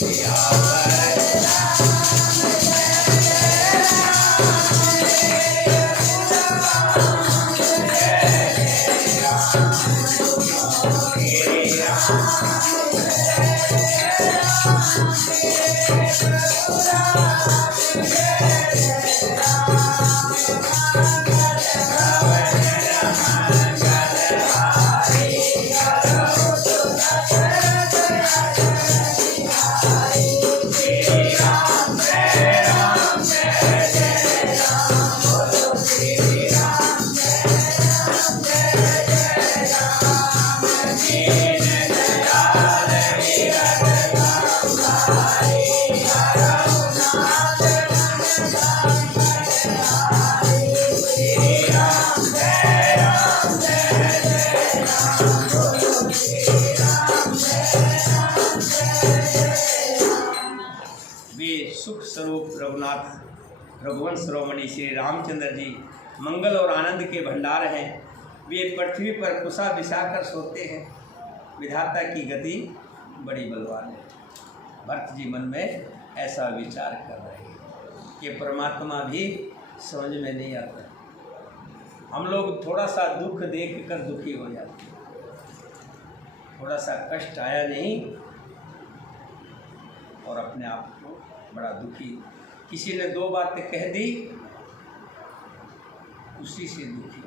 सुख स्वरूप रघुवंश शिरोमणि श्री रामचंद्र जी मंगल और आनंद के भंडार हैं। वे पृथ्वी पर कुशा बिछाकर सोते हैं। विधाता की गति बड़ी बलवान है। भरत जी मन में ऐसा विचार कर रहे हैं कि परमात्मा भी समझ में नहीं आता। हम लोग थोड़ा सा दुख देख कर दुखी हो जाते हैं। थोड़ा सा कष्ट आया नहीं और अपने आप को बड़ा दुखी। किसी ने दो बातें कह दी, उसी से दुखी।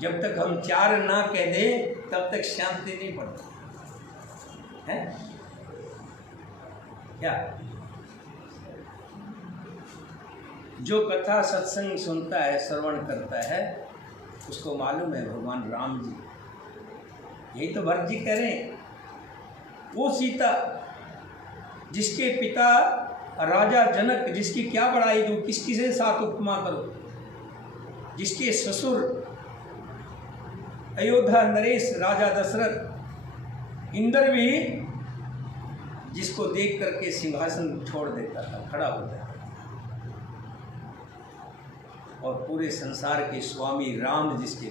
जब तक हम चार ना कह दें तब तक शांति नहीं पड़ती है क्या? जो कथा सत्संग सुनता है, श्रवण करता है, उसको मालूम है भगवान राम जी। यही तो भरत जी कह रहे हैं। वो सीता जिसके पिता राजा जनक, जिसकी क्या बड़ाई दूँ, किसकी से साथ उपमा करो, जिसके ससुर अयोध्या नरेश राजा दशरथ, इंद्र भी जिसको देख करके सिंहासन छोड़ देता था, खड़ा हो जाता, और पूरे संसार के स्वामी राम जिसके,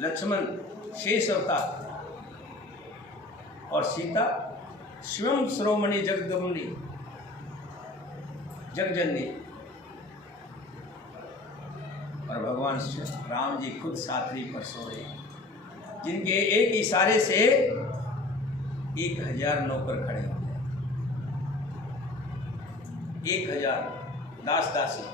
लक्ष्मण शेष अवतार और सीता स्वयं शिरोमणि जगदम्बिनी जगजननी, और भगवान राम जी खुद सातरी पर सोए, जिनके एक इशारे से 1000 नौकर खड़े हो गए, 1000 दास दासी।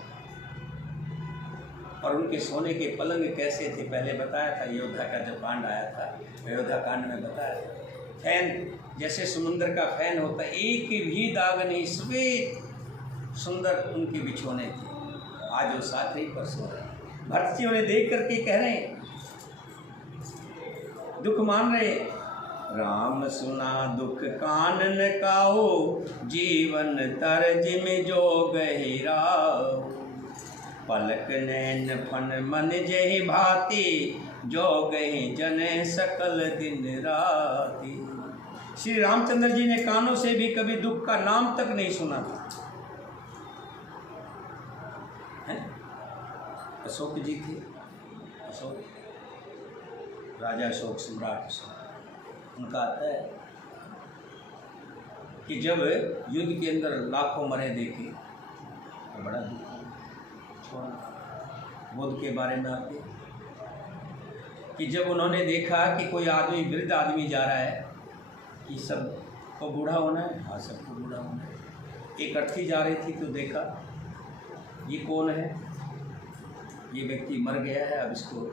और उनके सोने के पलंग कैसे थे पहले बताया था। अयोध्या का जब कांड आया था, अयोध्या कांड में बताया था। फैन जैसे समुद्र का फैन होता, एक भी दाग नहीं, सफेद सुंदर उनके बिछोने थे। आज वो सातरी पर सो रहे। भरत जी उन्हें देख करके कह रहे हैं, दुख मान रहे, राम सुना दुख कानन काओ, जीवन तरज में जो गहिरा, पलक नैन फन मन जहि भांति, जो गहि जने सकल दिन राति। श्री रामचंद्र जी ने कानों से भी कभी दुख का नाम तक नहीं सुना था। अशोक जी थे, अशोक राजा अशोक, सम्राट अशोक। उनका आता है कि जब युद्ध के अंदर लाखों मरे देखे तो बड़ा दुख छोड़ा। बुद्ध के बारे में आते कि जब उन्होंने देखा कि कोई आदमी, वृद्ध आदमी जा रहा है, कि सबको बूढ़ा होना है, हाँ सबको बूढ़ा होना है। एक अर्थी जा रही थी तो देखा ये कौन है, ये व्यक्ति मर गया है, अब इसको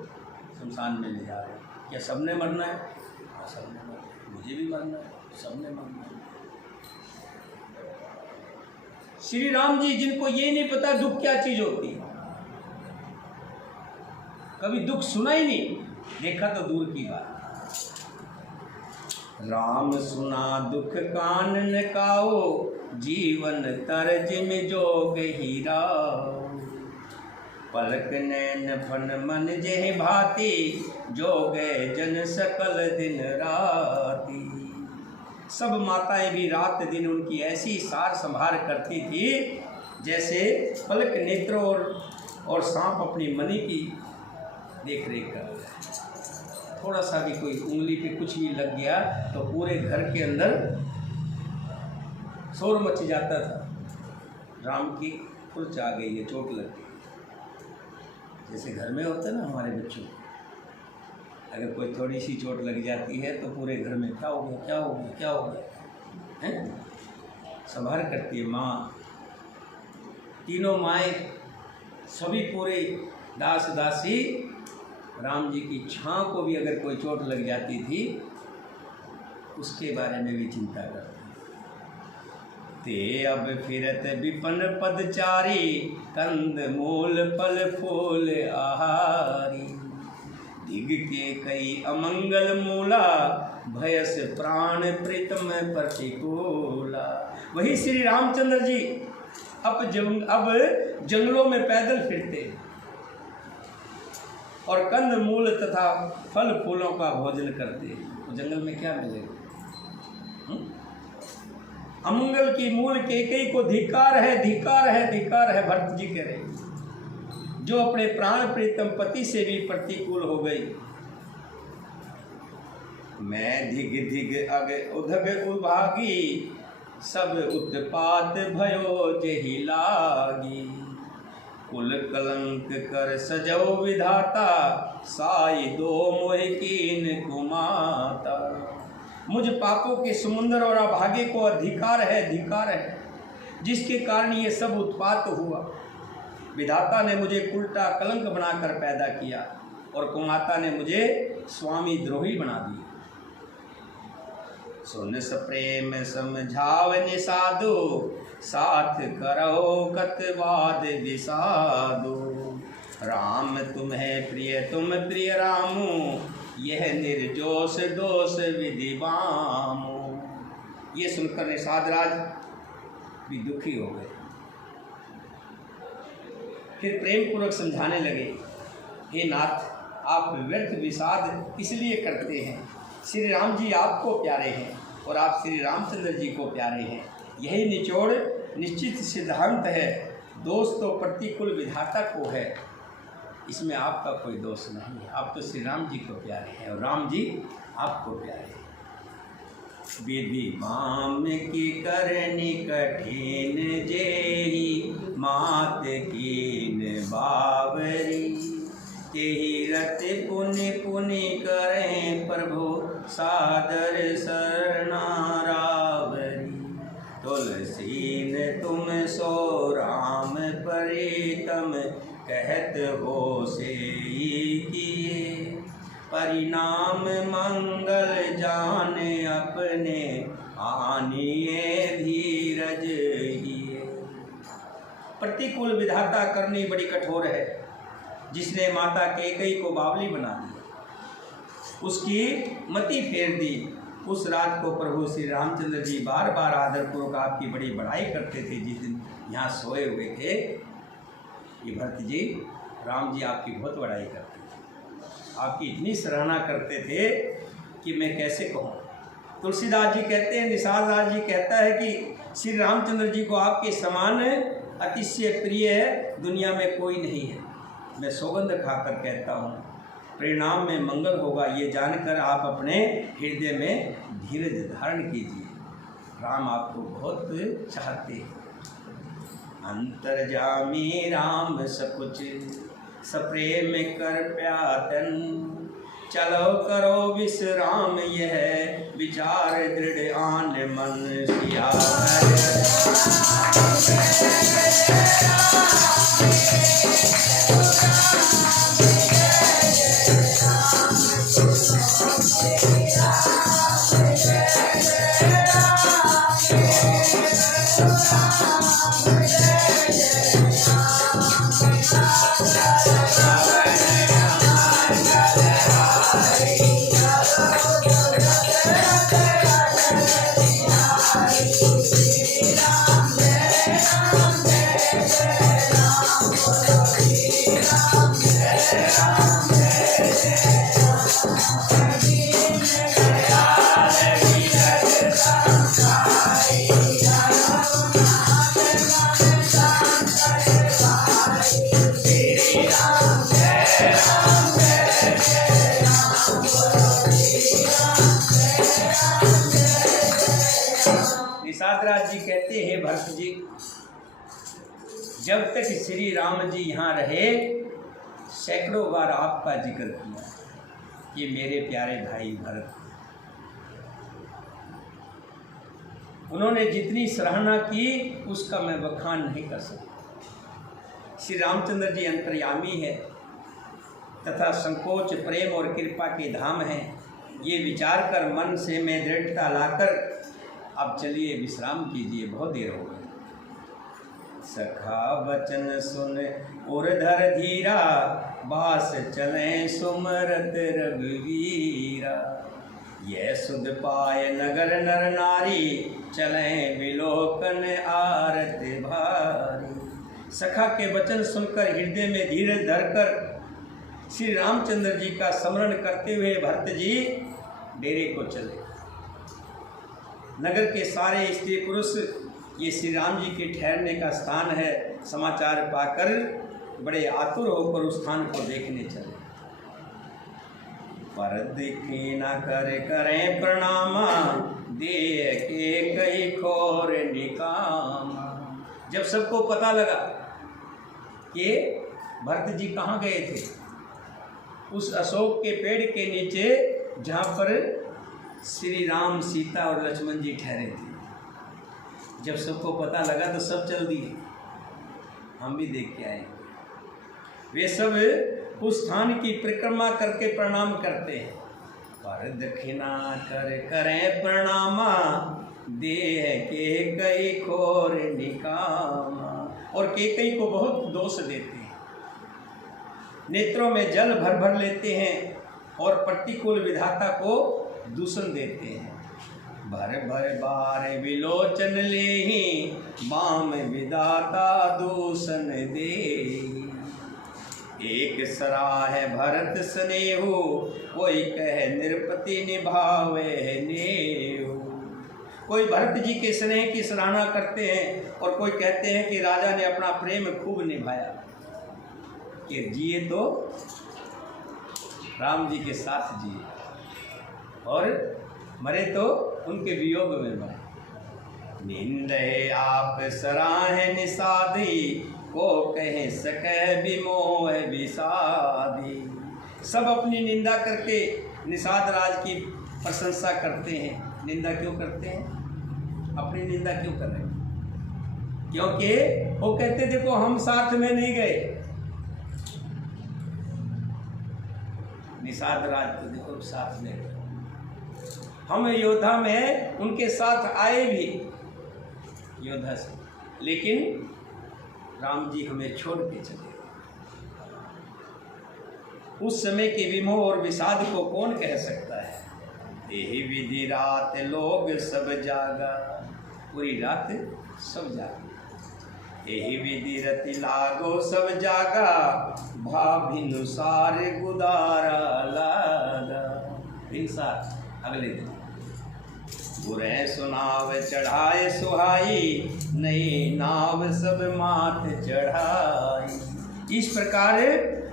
शमशान में ले जा रहे हैं। क्या सबने मरना है? हाँ सबने मरना है, मुझे भी मरना है, सबने मरना है। श्री राम जी जिनको ये नहीं पता दुख क्या चीज़ होती है, कभी दुख सुना ही नहीं, देखा तो दूर की बात। राम सुना दुख कानन काओ, जीवन तरज में जोग हीरा, पलक नैन फन मन जहि भांति, जोगे जन सकल दिन राति। सब माताएं भी रात दिन उनकी ऐसी सार संभार करती थी जैसे पलक नेत्र और सांप अपनी मणि की देख रेख कर रहा है। थोड़ा सा भी कोई उंगली पे कुछ भी लग गया तो पूरे घर के अंदर शोर मच जाता था। राम की खुर्च आ गई है, चोट लग गई। जैसे घर में होता है ना हमारे बच्चों, अगर कोई थोड़ी सी चोट लग जाती है तो पूरे घर में क्या हो गया, क्या हो गया, क्या हो गया है, संभाल करती है माँ। तीनों माएँ सभी पूरे दास दासी राम जी की छाँ को भी अगर कोई चोट लग जाती थी उसके बारे में भी चिंता करती। ते अब फिरत विपन पदचारी, कंद मूल फल फूल आहारी। दिग के कई अमंगल मूला, भयस प्राण प्रीतम प्रतिकूला। वही श्री रामचंद्र जी अब जंगलों में पैदल फिरते और कंद मूल तथा फल फूलों का भोजन करते। तो जंगल में क्या मिलेगा? अमंगल की मूल केकई को धिक्कार है, धिक्कार है, धिक्कार है। भरत जी कह रहे जो अपने प्राण प्रीतम पति से भी प्रतिकूल हो गई। मैं धिग धिग अग उधग उभागी, सब उत्पात भयो जेहि लागी। कुल कलंक कर सजो विधाता, साई दो मोहि कीन कुमाता। मुझ पापों के समुद्र और अभागे को अधिकार है, धिकार है, जिसके कारण ये सब उत्पात हुआ। विधाता ने मुझे उल्टा कलंक बनाकर पैदा किया और कुमाता ने मुझे स्वामी द्रोही बना दिया। सुन सप्रेम समझावनि साधु, साथ करो कतवाद विसाधु। राम तुम्हें प्रिय तुम प्रिय रामू, यह निर्जोष दोष विधि बामो। ये सुनकर निषाद राज भी दुखी हो गए। फिर प्रेम पूर्वक समझाने लगे, हे नाथ आप व्यर्थ विषाद इसलिए करते हैं। श्री राम जी आपको प्यारे हैं और आप श्री रामचंद्र जी को प्यारे हैं। यही निचोड़ निश्चित सिद्धांत है। दोष तो प्रतिकूल विधाता को है, इसमें आपका कोई दोष नहीं है। आप तो श्री राम जी को प्यारे हैं और राम जी आपको प्यारे हैं। विधि बाम की करनी कठिन जेहि, मात कीन बावरी। तेहि रति पुनि पुनि करें प्रभु, सादर शरणारावरी। तुलसीन तुम सो राम प्रीतम, कहत हो से किए। परिणाम मंगल जाने अपने, आनिए धीरज हिए। प्रतिकूल विधाता करनी बड़ी कठोर है। जिसने माता कैकेयी को बावली बना दिया, उसकी मति फेर दी। उस रात को प्रभु श्री रामचंद्र जी बार बार आदरपूर्वक आपकी बड़ी बड़ाई करते थे। जिस दिन यहाँ सोए हुए थे ये भरत जी, राम जी आपकी बहुत बड़ाई करते थे, आपकी इतनी सराहना करते थे कि मैं कैसे कहूँ। तुलसीदास जी कहते हैं, निषाद दास जी कहता है कि श्री रामचंद्र जी को आपके समान अतिशय प्रिय दुनिया में कोई नहीं है। मैं सौगंध खाकर कहता हूँ, परिणाम में मंगल होगा ये जानकर आप अपने हृदय में धीरज धारण कीजिए। राम आपको बहुत चाहते हैं। अंतर्जामी राम सकुच, सप्रेम कर प्यातन। चलो करो विश्राम, यह विचार दृढ़ आन मन सिया। जब तक श्री राम जी यहाँ रहे सैकड़ों बार आपका जिक्र किया कि मेरे प्यारे भाई भरत। उन्होंने जितनी सराहना की उसका मैं बखान नहीं कर सकता। श्री रामचंद्र जी अंतर्यामी है तथा संकोच प्रेम और कृपा के धाम हैं, ये विचार कर मन से मैं दृढ़ता लाकर अब चलिए विश्राम कीजिए, बहुत देर हो गई। सखा वचन सुन उर्धर धीरा, बास चले सुमरत रघुवीरा। यह सुध पाय नगर नर नारी, चले विलोकन आरत भारी। सखा के वचन सुनकर हृदय में धीरज धरकर श्री रामचंद्र जी का स्मरण करते हुए भरत जी डेरे को चले। नगर के सारे स्त्री पुरुष ये श्री राम जी के ठहरने का स्थान है समाचार पाकर बड़े आतुर होकर उस स्थान को देखने चले। पर दिखे न करे करें प्रणामा, दे के कई खोर निकामा। जब सबको पता लगा कि भरत जी कहाँ गए थे, उस अशोक के पेड़ के नीचे जहाँ पर श्री राम सीता और लक्ष्मण जी ठहरे थे, जब सबको पता लगा तो सब चल दिए, हम भी देख के आए। वे सब उस स्थान की परिक्रमा करके प्रणाम करते हैं। पर दक्षिणा कर करें प्रणामा, देह के कई खोर निकामा। और केकई को बहुत दोष देते हैं, नेत्रों में जल भर भर लेते हैं और प्रतिकूल विधाता को दूषण देते हैं। भर भर बार विलोचन लेहि, बाम विधाता दूषण दे। एक सराह भरत स्नेहु, कोई कह नृपति निभावे नेहु। कोई भरत जी के स्नेह की सराहना करते हैं और कोई कहते हैं कि राजा ने अपना प्रेम खूब निभाया, कि जिए तो राम जी के साथ जिए और मरे तो उनके वियोग में मरे। निंदे आप सराह निषादी, को कहे सके विमोह विषादी। सब अपनी निंदा करके निषाद राज की प्रशंसा करते हैं। निंदा क्यों करते हैं? अपनी निंदा क्यों कर रहे हैं? क्योंकि वो कहते देखो हम साथ में नहीं गए। निषाद राज तो देखो साथ में, हम योद्धा में उनके साथ आए भी योद्धा से, लेकिन राम जी हमें छोड़ के चले। उस समय के विमोह और विषाद को कौन कह सकता है? यही विधि रात लोग सब जागा, पूरी रात सब जागा। यही विधि रति लागो सब जागा, भाभिनुसार गुदारा लागा। हिंसा अगले दिन बुरे सुनाव चढ़ाए सुहाई, नई नाव सब माथ चढ़ाई। इस प्रकार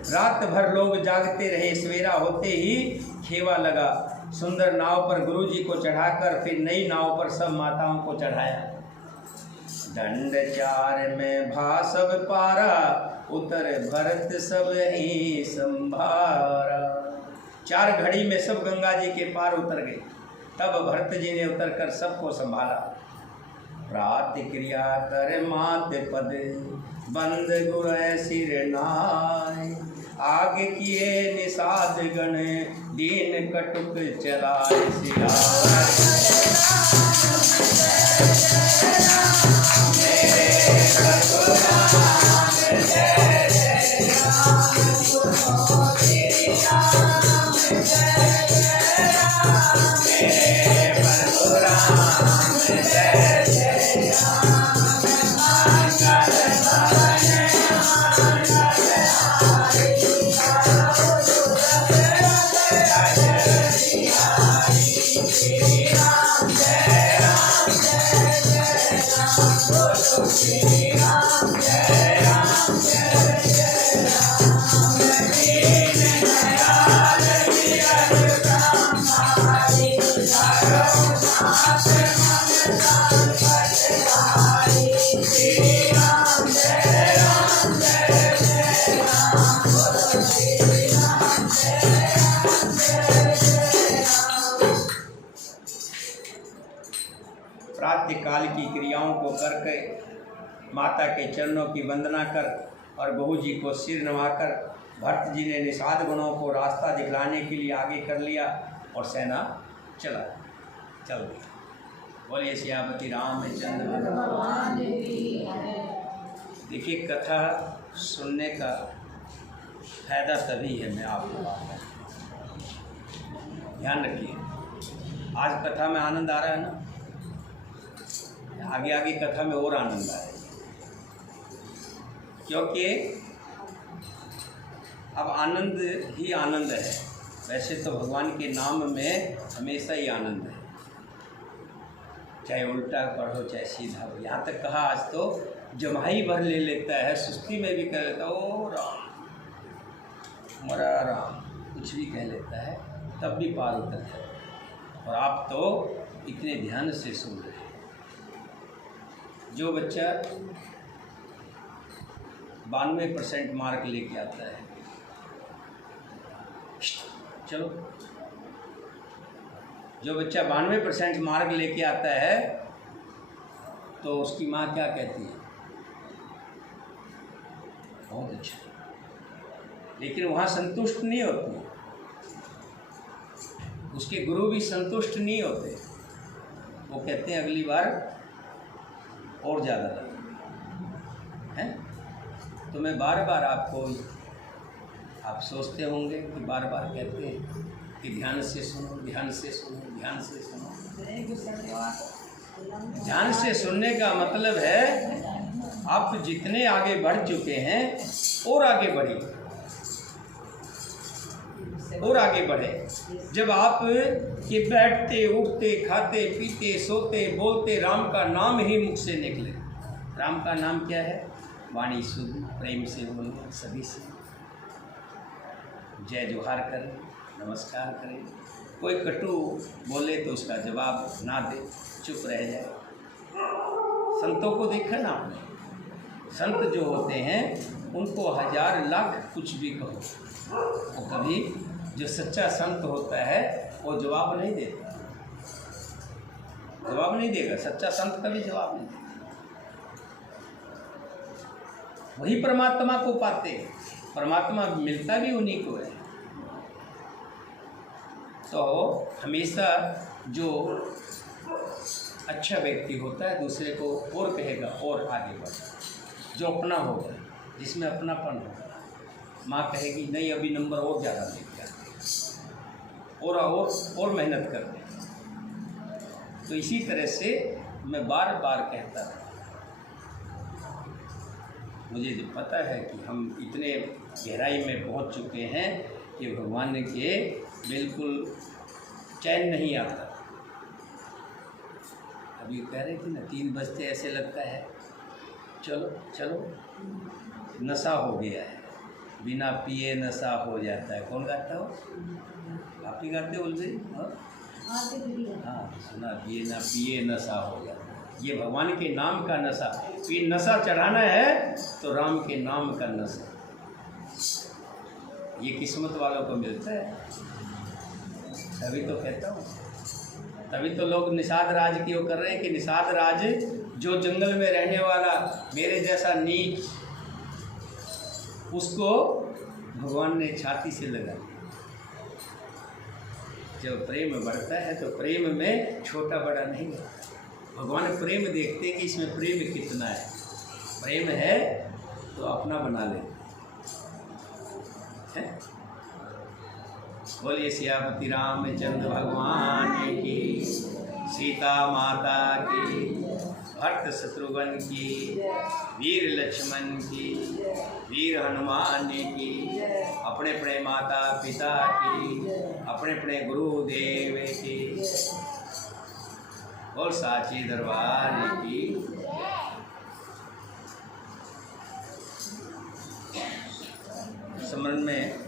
रात भर लोग जागते रहे। सवेरा होते ही खेवा लगा। सुंदर नाव पर गुरुजी को चढ़ाकर फिर नई नाव पर सब माताओं को चढ़ाया। दंड चार में भा सब पारा, उतर भरत सब ही संभारा। 4 घड़ी में सब गंगा जी के पार उतर गए। तब भरत जी ने उतरकर सबको संभाला। प्रातिक्रिया कर मात पद, बंद गुर सिर नाय। आगे किए निषाद गण, दीन कटुक चलाए श्री राम जय करके माता के चरणों की वंदना कर और बहू जी को सिर नवाकर भरत जी ने निषाद गणों को रास्ता दिखलाने के लिए आगे कर लिया और सेना चल गई। बोलिए सियापति रामचंद्र भगवान की। देखिए, कथा सुनने का फायदा तभी है, मैं आपको ध्यान रखिए। आज कथा में आनंद आ रहा है ना, आगे आगे कथा में और आनंद आएगा, क्योंकि अब आनंद ही आनंद है। वैसे तो भगवान के नाम में हमेशा ही आनंद है, चाहे उल्टा पढ़ो चाहे सीधा हो। यहाँ तक कहा आज तो जमाई भर ले लेता है, सुस्ती में भी कह लेता है ओ राम मरा राम, कुछ भी कह लेता है, तब भी पार उतरता है। और आप तो इतने ध्यान से सुन रहे हैं। जो बच्चा 92% मार्क लेके आता है, चलो, जो बच्चा 92% मार्क लेके आता है तो उसकी माँ क्या कहती है? बहुत अच्छा। लेकिन वहाँ संतुष्ट नहीं होती, उसके गुरु भी संतुष्ट नहीं होते। वो कहते हैं अगली बार और ज़्यादा है। तो मैं बार बार आपको, आप सोचते होंगे कि बार बार कहते हैं कि ध्यान से सुनो, ध्यान से सुनो, ध्यान से सुनो। ध्यान से सुनने का मतलब है आप जितने आगे बढ़ चुके हैं और आगे बढ़िए, और आगे बढ़े। जब आप ये बैठते उठते खाते पीते सोते बोलते राम का नाम ही मुख से निकले। राम का नाम क्या है? वाणी शुद्ध, प्रेम से बोलना, सभी से जय जोहार करें, नमस्कार करें। कोई कटु बोले तो उसका जवाब ना दे, चुप रह जाए। संतों को देखा ना आपने? संत जो होते हैं उनको 1000 लाख कुछ भी कहो, वो कभी, जो सच्चा संत होता है वो जवाब नहीं देता, जवाब नहीं देगा। सच्चा संत कभी जवाब नहीं देगा। वही परमात्मा को पाते हैं, परमात्मा मिलता भी उन्हीं को है। तो हमेशा जो अच्छा व्यक्ति होता है दूसरे को और कहेगा और आगे बढ़े। जो अपना होगा, जिसमें अपनापन होगा, माँ कहेगी नहीं अभी नंबर और ज़्यादा लेके आते और मेहनत करते। तो इसी तरह से मैं बार बार कहता हूँ, मुझे जो पता है कि हम इतने गहराई में पहुँच चुके हैं कि भगवान के बिल्कुल चैन नहीं आता। अभी कह रहे थे ना 3 बजते ऐसे लगता है चलो चलो नशा हो गया है, बिना पिए नशा हो जाता है। कौन गाता हो? आप ही गाते बोल रहे? हाँ सुना, पिए ना पिए नशा हो जाता है। ये भगवान के नाम का नशा। ये नशा चढ़ाना है तो राम के नाम का नशा, ये किस्मत वालों को मिलता है। तभी तो कहता हूँ, तभी तो लोग निषाद राज की वो कर रहे हैं कि निषाद राज जो जंगल में रहने वाला मेरे जैसा नीच, उसको भगवान ने छाती से लगा दिया। जब प्रेम बढ़ता है तो प्रेम में छोटा बड़ा नहीं होता। भगवान प्रेम देखते कि इसमें प्रेम कितना है। प्रेम है तो अपना बना लेते हैं। बोलिए सियापति रामचंद्र भगवान की, सीता माता की, भरत शत्रुघ्न की, वीर लक्ष्मण की, वीर हनुमान की, अपने अपने माता पिता की, अपने अपने गुरुदेव की, और साची दरबार की। स्मरण में